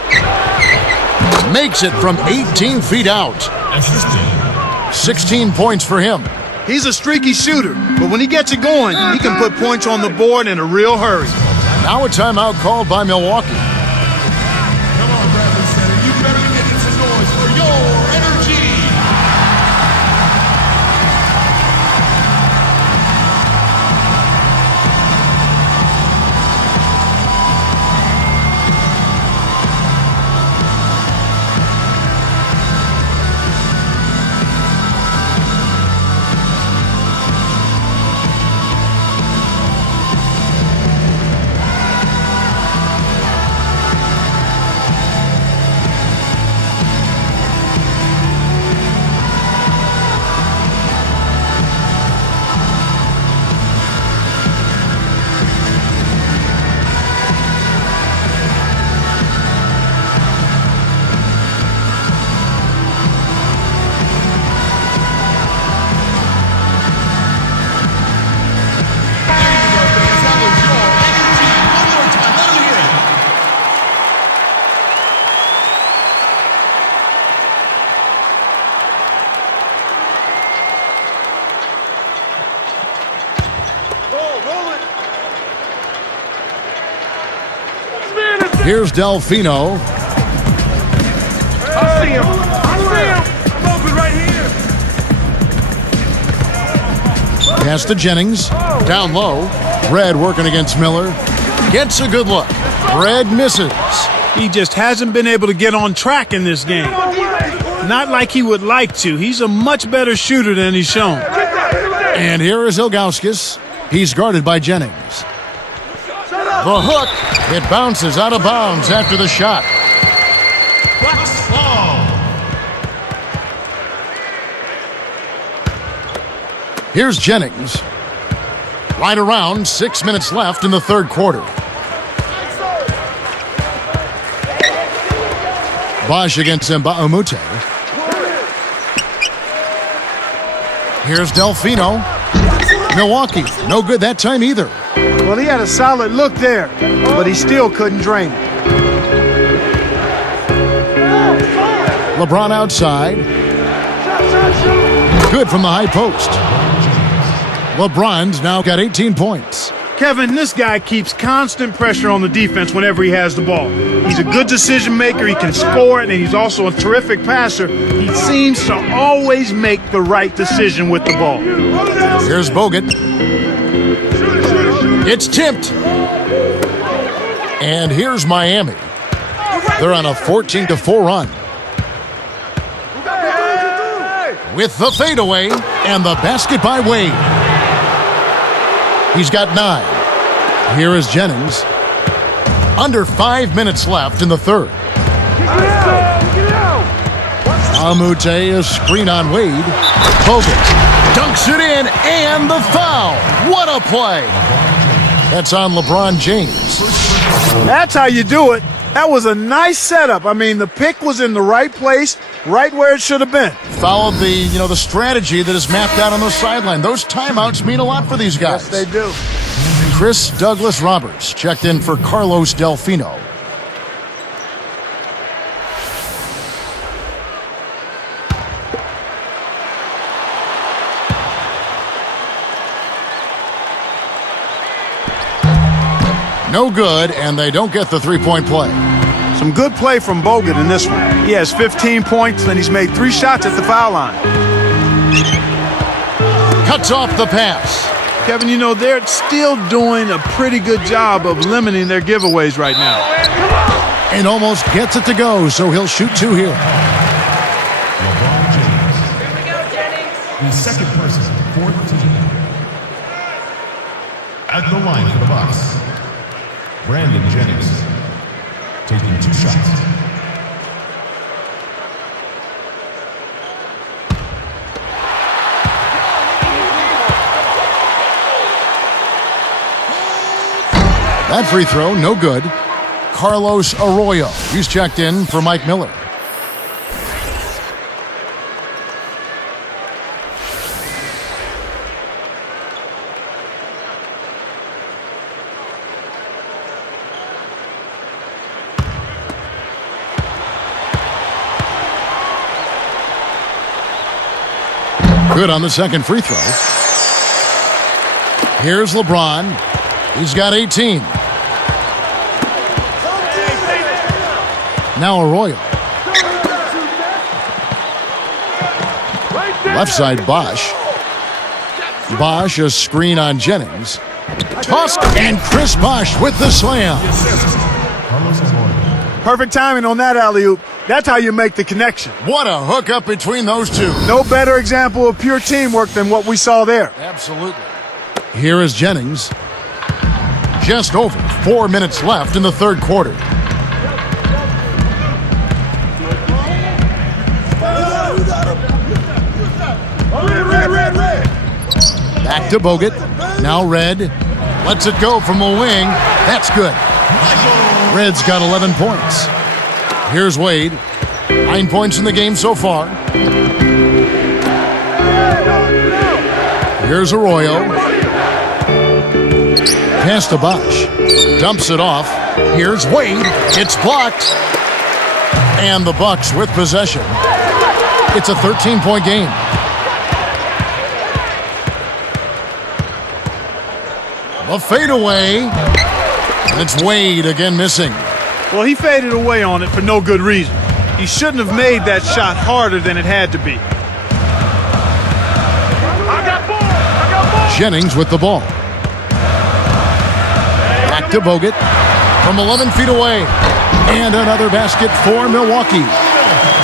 Makes it from 18 feet out. 16 points for him. He's a streaky shooter, but when he gets it going, he can put points on the board in a real hurry. Now a timeout called by Milwaukee. Come on, Bradley Center. You better get some noise for your energy. Here's Delfino. I see him. I'm open right here. Pass to Jennings. Down low. Red working against Miller. Gets a good look. Red misses. He just hasn't been able to get on track in this game. Not like he would like to. He's a much better shooter than he's shown. And here is Ilgauskas. He's guarded by Jennings. The hook. It bounces out of bounds after the shot. Bucks fall. Here's Jennings. Right around, 6 minutes left in the third quarter. Bosch against Mbaumute. Here's Delfino. Milwaukee, no good that time either. Well, he had a solid look there, but he still couldn't drain it. LeBron outside. Good from the high post. LeBron's now got 18 points. Kevin, this guy keeps constant pressure on the defense whenever he has the ball. He's a good decision maker, he can score, and he's also a terrific passer. He seems to always make the right decision with the ball. Here's Bogut. It's tipped. And here's Miami. They're on a 14-4 run. With the fadeaway and the basket by Wade. He's got 9. Here is Jennings. Under 5 minutes left in the third. Amute, a screen on Wade. Bogut dunks it in, and the foul. What a play. That's on LeBron James. That's how you do it. That was a nice setup. I mean, the pick was in the right place, right where it should have been. Followed the strategy that is mapped out on the sideline. Those timeouts mean a lot for these guys. Yes, they do. Chris Douglas Roberts checked in for Carlos Delfino. No good, and they don't get the three-point play. Some good play from Bogut in this one. He has 15 points, and he's made 3 shots at the foul line. Cuts off the pass. Kevin, you know, they're still doing a pretty good job of limiting their giveaways right now. And almost gets it to go, so he'll shoot 2 here. LeBron James. Here we go, Jennings. The second person, 14. At At the line for the Bucks, Brandon Jennings, taking 2 shots. That free throw, no good. Carlos Arroyo, he's checked in for Mike Miller. Good on the second free throw. Here's LeBron. He's got 18. Now Arroyo. Left side, Bosch. Bosch, a screen on Jennings. Toss, and Chris Bosch with the slam. Perfect timing on that alley-oop. That's how you make the connection. What a hookup between those two. No better example of pure teamwork than what we saw there. Absolutely. Here is Jennings. Just over 4 minutes left in the third quarter. Back to Bogut. Now Red. Lets it go from the wing. That's good. Red's got 11 points. Here's Wade. 9 points in the game so far. Here's Arroyo. Pass to Bosch. Dumps it off. Here's Wade. It's blocked. And the Bucks with possession. It's a 13-point game. The fadeaway. And it's Wade again missing. Well, he faded away on it for no good reason. He shouldn't have made that shot harder than it had to be. I got ball. Jennings with the ball. Back to Bogut from 11 feet away. And another basket for Milwaukee.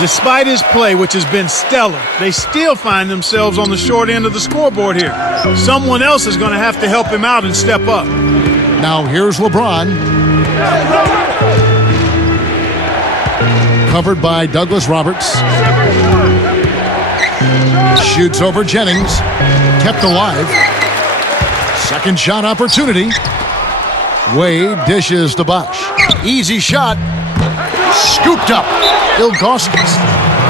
Despite his play, which has been stellar, they still find themselves on the short end of the scoreboard here. Someone else is going to have to help him out and step up. Now here's LeBron. Covered by Douglas Roberts. Shoots over Jennings. Kept alive. Second shot opportunity. Wade dishes to Bosch. Easy shot. Scooped up. Ilgauskas.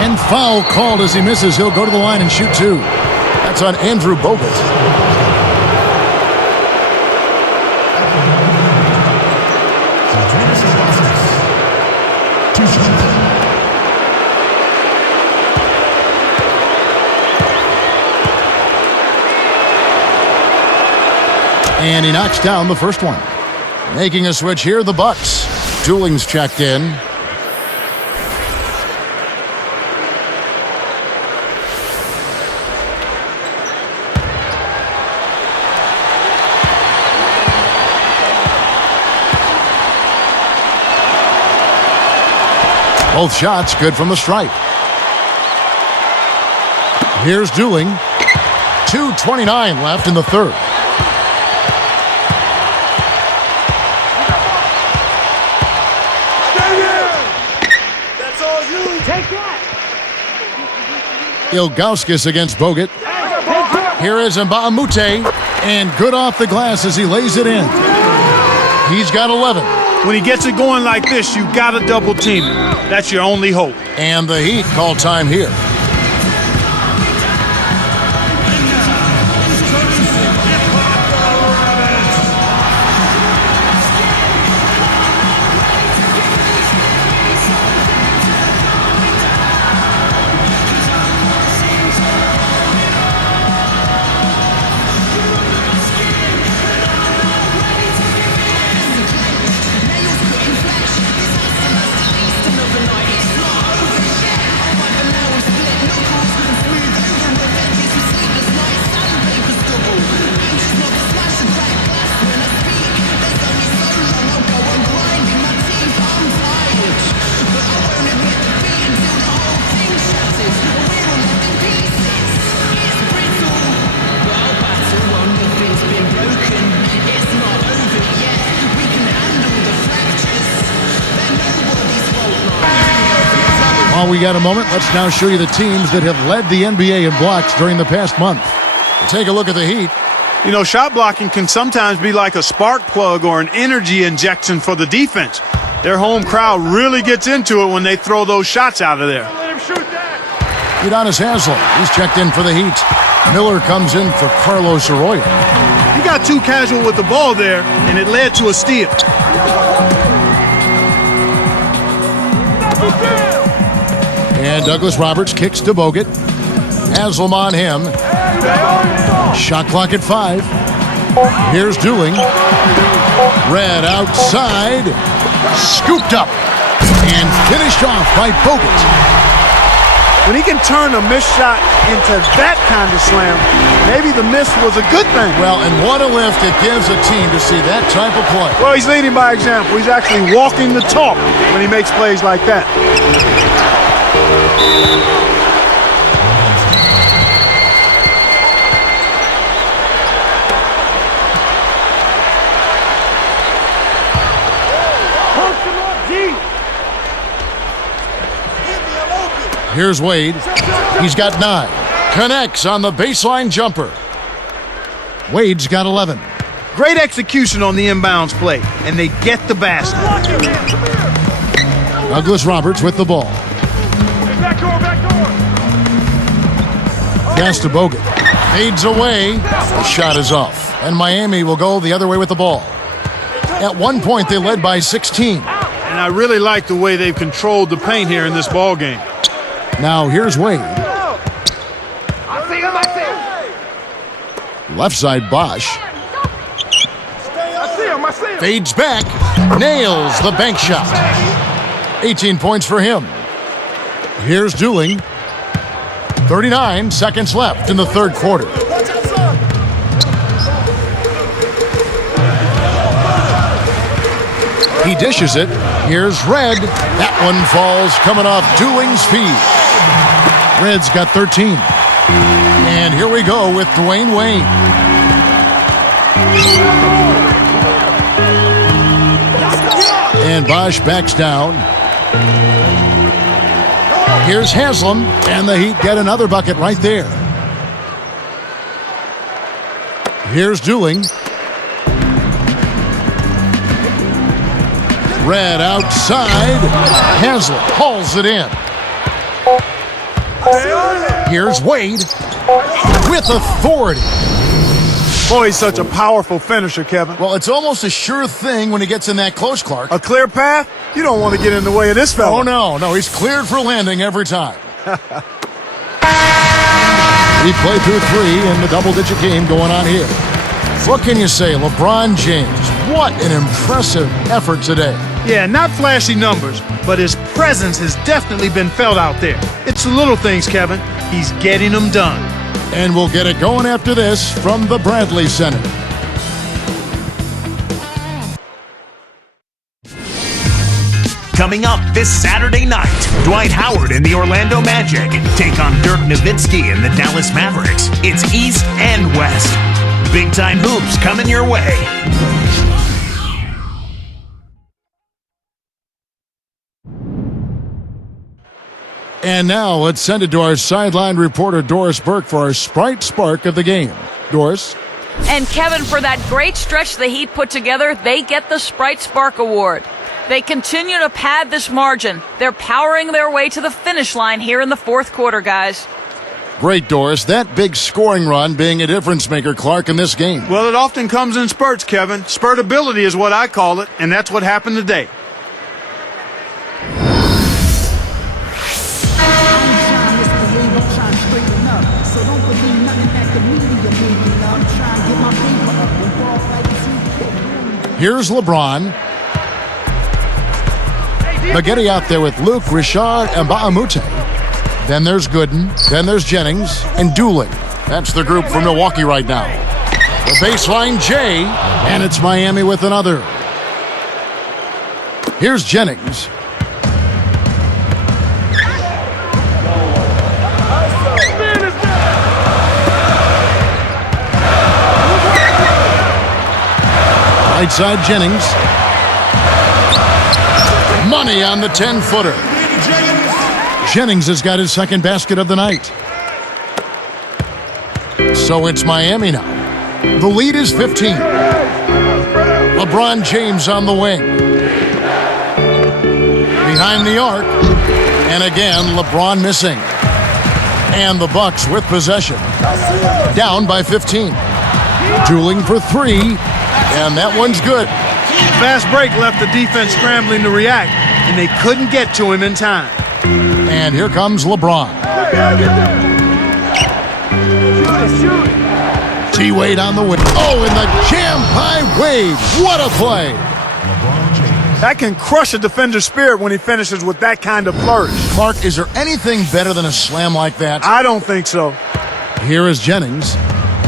And foul called as he misses. He'll go to the line and shoot 2. That's on Andrew Bogut. And he knocks down the first one. Making a switch here, the Bucks. Dooling's checked in. Both shots good from the stripe. Here's Dooling. 2:29 left in the third. That's all you. Take that. Ilgauskas against Bogut. Here is Mbamute. And good off the glass as he lays it in. He's got 11. When he gets it going like this, you got to double team him. That's your only hope. And the Heat call time here. While we got a moment, let's now show you the teams that have led the NBA in blocks during the past month. Take a look at the Heat. You know, shot blocking can sometimes be like a spark plug or an energy injection for the defense. Their home crowd really gets into it when they throw those shots out of there. Let him shoot that. Udonis Haslem, he's checked in for the Heat. Miller comes in for Carlos Arroyo. He got too casual with the ball there, and it led to a steal. And Douglas Roberts kicks to Bogut. Haslem on him. Shot clock at 5. Here's Dooling. Red outside. Scooped up. And finished off by Bogut. When he can turn a missed shot into that kind of slam, maybe the miss was a good thing. Well, and what a lift it gives a team to see that type of play. Well, he's leading by example. He's actually walking the talk when he makes plays like that. Here's Wade. He's got 9. Connects on the baseline jumper. Wade's got 11. Great execution on the inbounds play, and they get the basket. Douglas Roberts with the ball. Back door, back door. Pass to Bogut. Fades away. The shot is off. And Miami will go the other way with the ball. At one point, they led by 16. And I really like the way they've controlled the paint here in this ball game. Now here's Wade. Left side Bosch. I see him. Fades back. Nails the bank shot. 18 points for him. Here's Dooling. 39 seconds left in the third quarter. He dishes it. Here's Red. That one falls coming off Dooling's feet. Red's got 13. And here we go with Dwayne Wayne. And Bosch backs down. Here's Haslem, and the Heat get another bucket right there. Here's Dooling. Red outside. Haslem hauls it in. Here's Wade with authority. Boy, he's such a powerful finisher, Kevin. Well, it's almost a sure thing when he gets in that close, Clark. A clear path? You don't want to get in the way of this fella. Oh, no, he's cleared for landing every time. We play through 3 in the double-digit game going on here. What can you say, LeBron James? What an impressive effort today. Yeah, not flashy numbers, but his presence has definitely been felt out there. It's the little things, Kevin. He's getting them done. And we'll get it going after this from the Bradley Center. Coming up this Saturday night, Dwight Howard and the Orlando Magic take on Dirk Nowitzki and the Dallas Mavericks. It's East and West. Big-time hoops coming your way. And now let's send it to our sideline reporter, Doris Burke, for our Sprite Spark of the game. Doris? And Kevin, for that great stretch the Heat put together, they get the Sprite Spark Award. They continue to pad this margin. They're powering their way to the finish line here in the fourth quarter, guys. Great, Doris. That big scoring run being a difference maker, Clark, in this game. Well, it often comes in spurts, Kevin. Spurtability is what I call it, and that's what happened today. Here's LeBron. Spaghetti out there with Luke, Richard, and Baamute. Then there's Gooden. Then there's Jennings and Dooling. That's the group from Milwaukee right now. The baseline J, and it's Miami with another. Here's Jennings. Right side Jennings. Money on the 10-footer. Jennings has got his second basket of the night. So it's Miami now. The lead is 15. LeBron James on the wing. Behind the arc. And again, LeBron missing. And the Bucks with possession. Down by 15. Dueling for three. And that one's good. Fast break left the defense scrambling to react, and they couldn't get to him in time. And here comes LeBron. T-Wade on the wing. Oh, and the jam by Wade. What a play. That can crush a defender's spirit when he finishes with that kind of flourish. Clark, is there anything better than a slam like that? I don't think so. Here is Jennings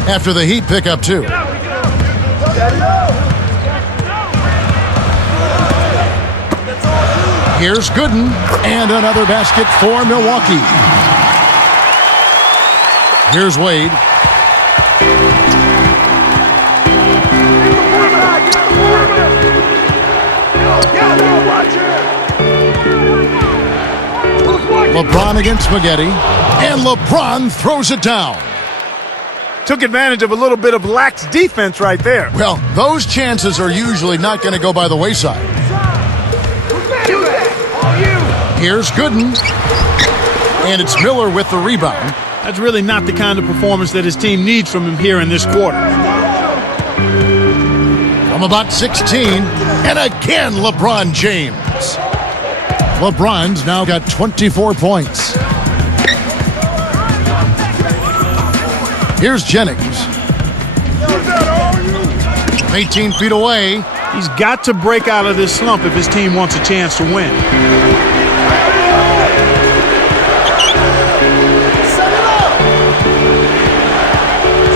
after the Heat pick up two. Here's Gooden, and another basket for Milwaukee. Here's Wade. LeBron against Spaghetti, and LeBron throws it down. Took advantage of a little bit of lax defense right there. Well, those chances are usually not going to go by the wayside. Here's Gooden, and it's Miller with the rebound. That's really not the kind of performance that his team needs from him here in this quarter. From about 16, and again LeBron James. LeBron's now got 24 points. Here's Jennings. 18 feet away. He's got to break out of this slump if his team wants a chance to win.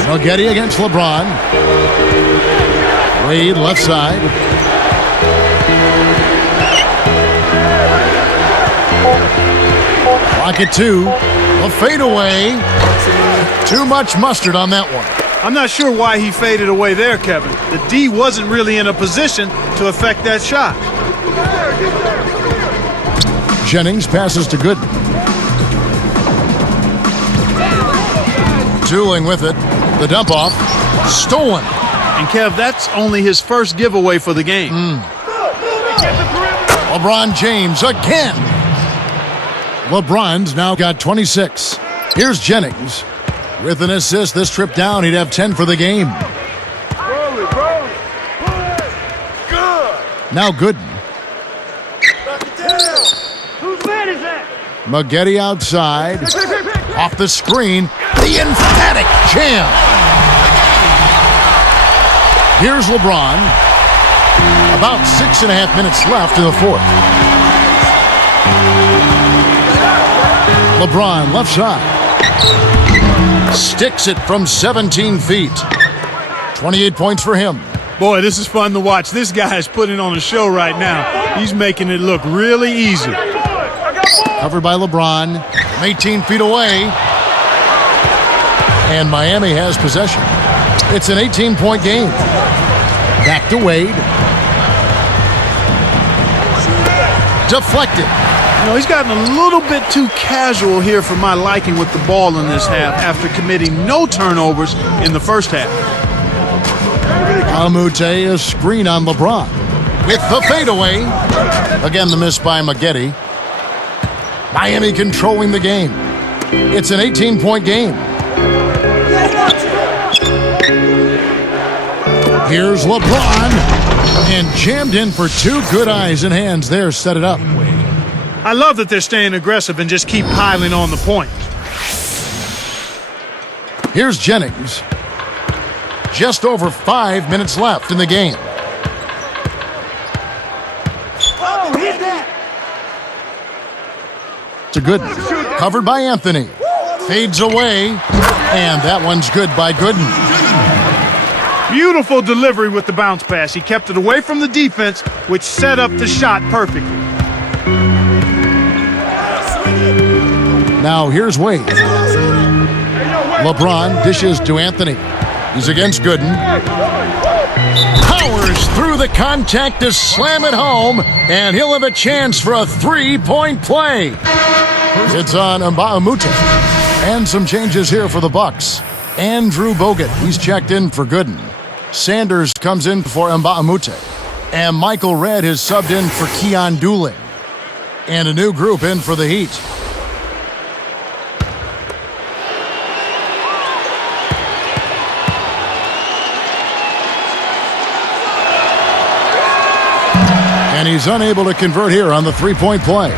Spaghetti against LeBron. Wade left side. Rocket two. A fadeaway. Too much mustard on that one. I'm not sure why he faded away there, Kevin. The D wasn't really in a position to affect that shot. Jennings passes to Gooden. Dueling with it. The dump off. Stolen. And Kev, that's only his first giveaway for the game. LeBron James again. LeBron's now got 26. Here's Jennings. With an assist this trip down, he'd have 10 for the game. Now Gooden. Whose man is that? Spaghetti outside. Off the screen. The emphatic jam. Here's LeBron. About 6.5 minutes left in the fourth. LeBron left side. Sticks it from 17 feet. 28 points for him. Boy, this is fun to watch. This guy is putting on a show right now. He's making it look really easy. Covered by LeBron. 18 feet away. And Miami has possession. It's an 18-point game. Back to Wade. Deflected. You know, he's gotten a little bit too casual here for my liking with the ball in this half after committing no turnovers in the first half. Amute, a screen on LeBron. With the fadeaway. Again, the miss by Spaghetti. Miami controlling the game. It's an 18-point game. Here's LeBron. And jammed in for two. Good eyes and hands there. Set it up. I love that they're staying aggressive and just keep piling on the points. Here's Jennings. Just over 5 minutes left in the game. Oh, hit that! It's a good covered by Anthony. Fades away. And that one's good by Gooden. Beautiful delivery with the bounce pass. He kept it away from the defense, which set up the shot perfectly. Now here's Wade. LeBron dishes to Anthony. He's against Gooden. Powers through the contact to slam it home, and he'll have a chance for a three-point play. It's on Mbamute. And some changes here for the Bucks. Andrew Bogut, he's checked in for Gooden. Sanders comes in for Mbamute. And Michael Redd has subbed in for Keon Dooling. And a new group in for the Heat. And he's unable to convert here on the three-point play.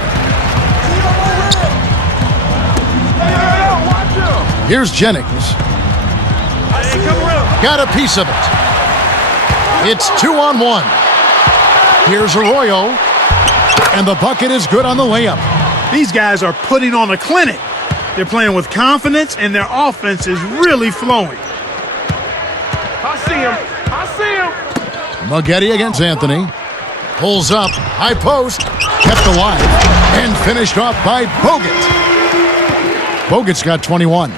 Here's Jennings. Got a piece of it. It's 2-on-1. Here's Arroyo. And the bucket is good on the layup. These guys are putting on a clinic. They're playing with confidence, and their offense is really flowing. I see him. Maggette against Anthony. Pulls up, high post, kept alive, and finished off by Bogut. Bogut's got 21.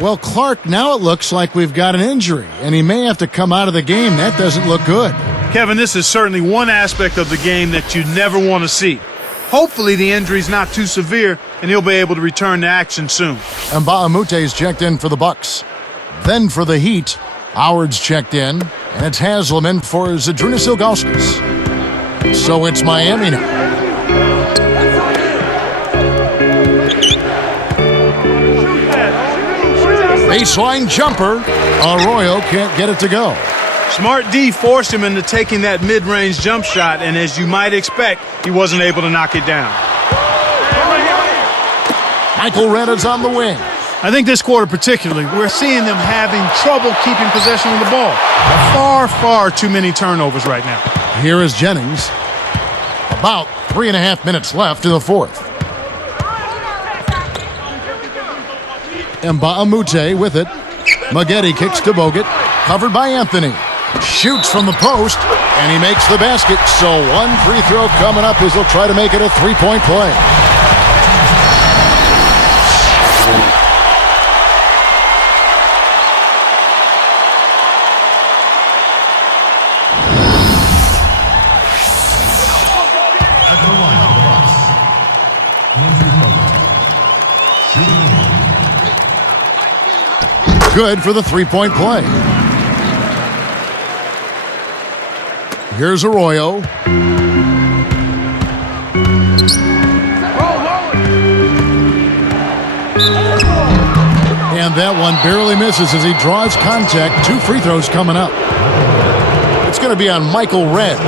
Well, Clark, now it looks like we've got an injury, and he may have to come out of the game. That doesn't look good. Kevin, this is certainly one aspect of the game that you never want to see. Hopefully the injury's not too severe, and he'll be able to return to action soon. Mbaamute's checked in for the Bucks. Then for the Heat, Howard's checked in, and it's Haslam for Zydrunas Ilgauskas. So it's Miami now. Baseline jumper. Arroyo can't get it to go. Smart D forced him into taking that mid-range jump shot, and as you might expect, he wasn't able to knock it down. Michael Redd is on the wing. I think this quarter particularly, we're seeing them having trouble keeping possession of the ball. Far too many turnovers right now. Here is Jennings. About 3.5 minutes left in the fourth. Mbamute with it. Maggette kicks to Bogut. Covered by Anthony. Shoots from the post, and he makes the basket. So one free throw coming up as he'll try to make it a three-point play. At the line of the box, Andrew Bogut. Good for the three-point play. Here's Arroyo. And that one barely misses as he draws contact. 2 free throws coming up. It's going to be on Michael Redd.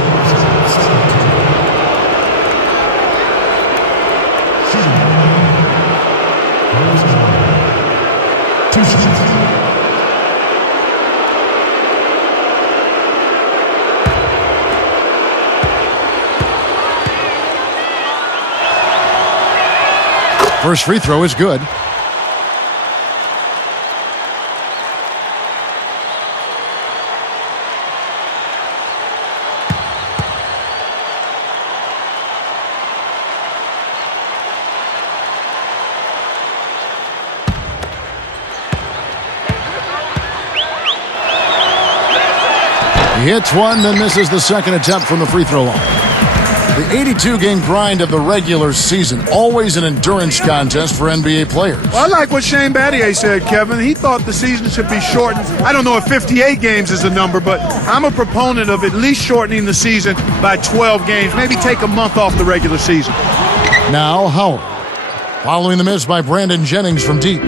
First free throw is good. He hits one, then misses the second attempt from the free throw line. The 82-game grind of the regular season, always an endurance contest for NBA players. Well, I like what Shane Battier said, Kevin. He thought the season should be shortened. I don't know if 58 games is the number, but I'm a proponent of at least shortening the season by 12 games. Maybe take a month off the regular season. Now Howard, following the miss by Brandon Jennings from deep.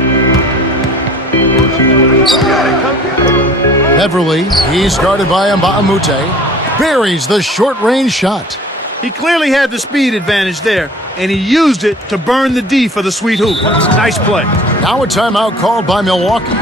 Beverly, he's guarded by Mbamute, buries the short-range shot. He clearly had the speed advantage there, and he used it to burn the D for the sweet hoop. Nice play. Now a timeout called by Milwaukee.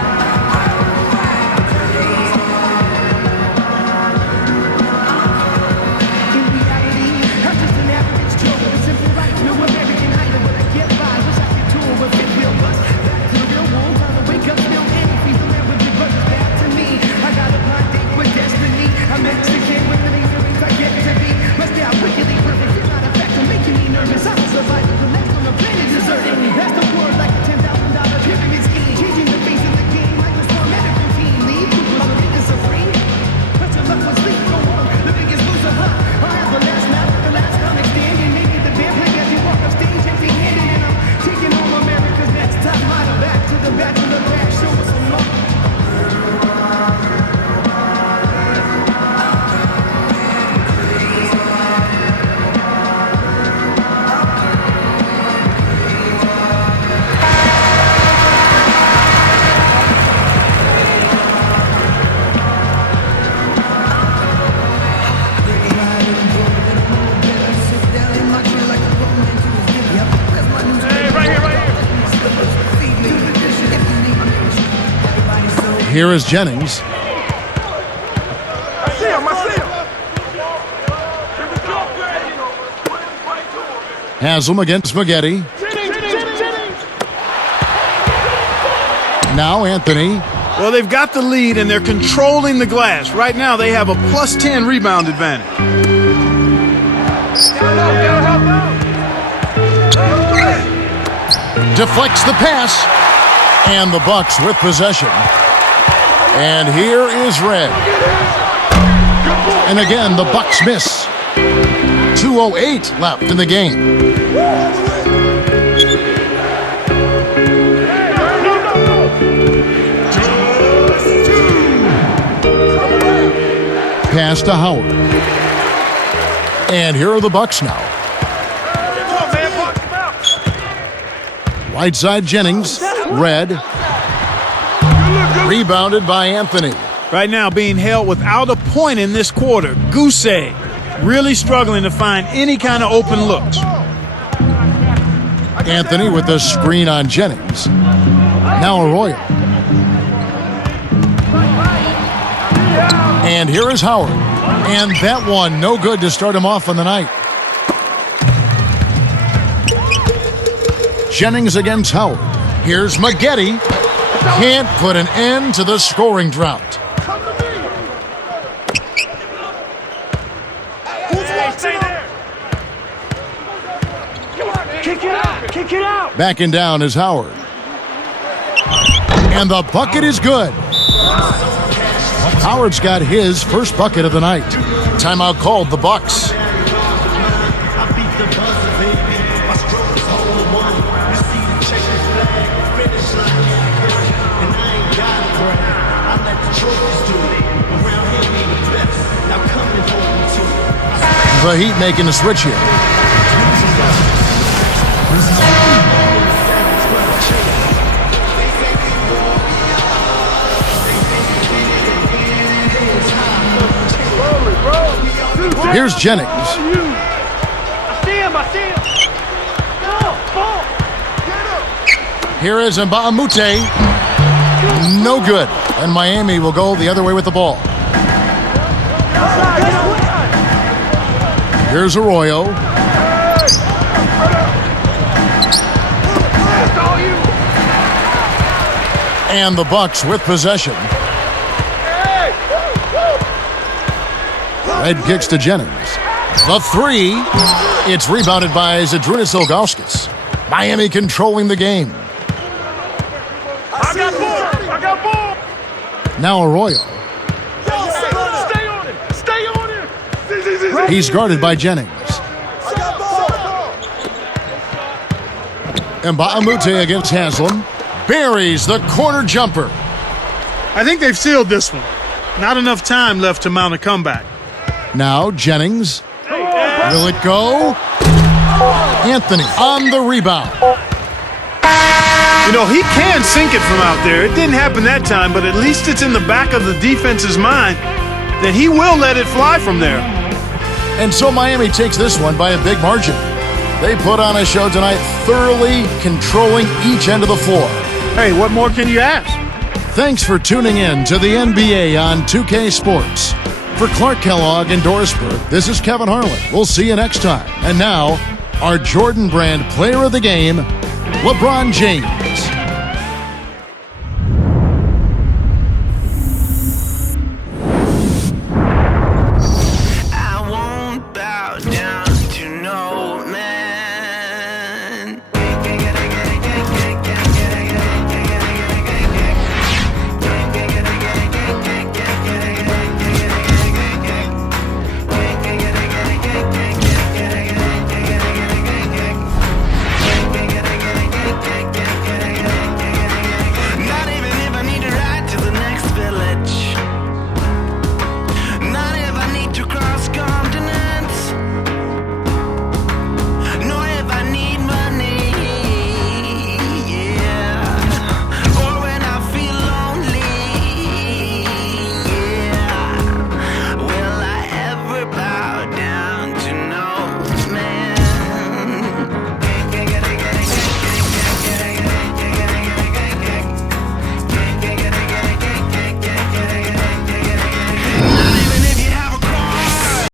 Here is Jennings. I see him. Haslam against Spaghetti. Now Anthony. Well, they've got the lead, and they're controlling the glass. Right now, they have a +10 rebound advantage. Deflects the pass. And the Bucks with possession. And here is Red. And again, the Bucks miss. 2:08 left in the game. Pass to Howard. And here are the Bucks now. Right side Jennings. Red. Rebounded by Anthony. Right now being held without a point in this quarter. Goose egg. Really struggling to find any kind of open looks. Anthony with the screen on Jennings. Now Arroyo. And here is Howard. And that one no good to start him off on the night. Jennings against Howard. Here's Spaghetti. Can't put an end to the scoring drought. Kick it out. Backing down is Howard. And the bucket is good. Howard's got his first bucket of the night. Timeout called the Bucks. The Heat making a switch here. Here's Jennings. I see him. Here is Mbamute. No good. And Miami will go the other way with the ball. Here's Arroyo. And the Bucks with possession. Red kicks to Jennings. The three. It's rebounded by Zydrunas Ilgauskas. Miami controlling the game. I got ball. Now Arroyo. Stay on him. He's guarded by Jennings. Mbamute against Haslam. Buries the corner jumper. I think they've sealed this one. Not enough time left to mount a comeback. Now Jennings. Will it go? Anthony on the rebound. You know, he can sink it from out there. It didn't happen that time, but at least it's in the back of the defense's mind that he will let it fly from there. And so Miami takes this one by a big margin. They put on a show tonight, thoroughly controlling each end of the floor. Hey, what more can you ask? Thanks for tuning in to the NBA on 2K Sports. For Clark Kellogg and Doris Burke, this is Kevin Harlan. We'll see you next time. And now, our Jordan Brand Player of the Game, LeBron James.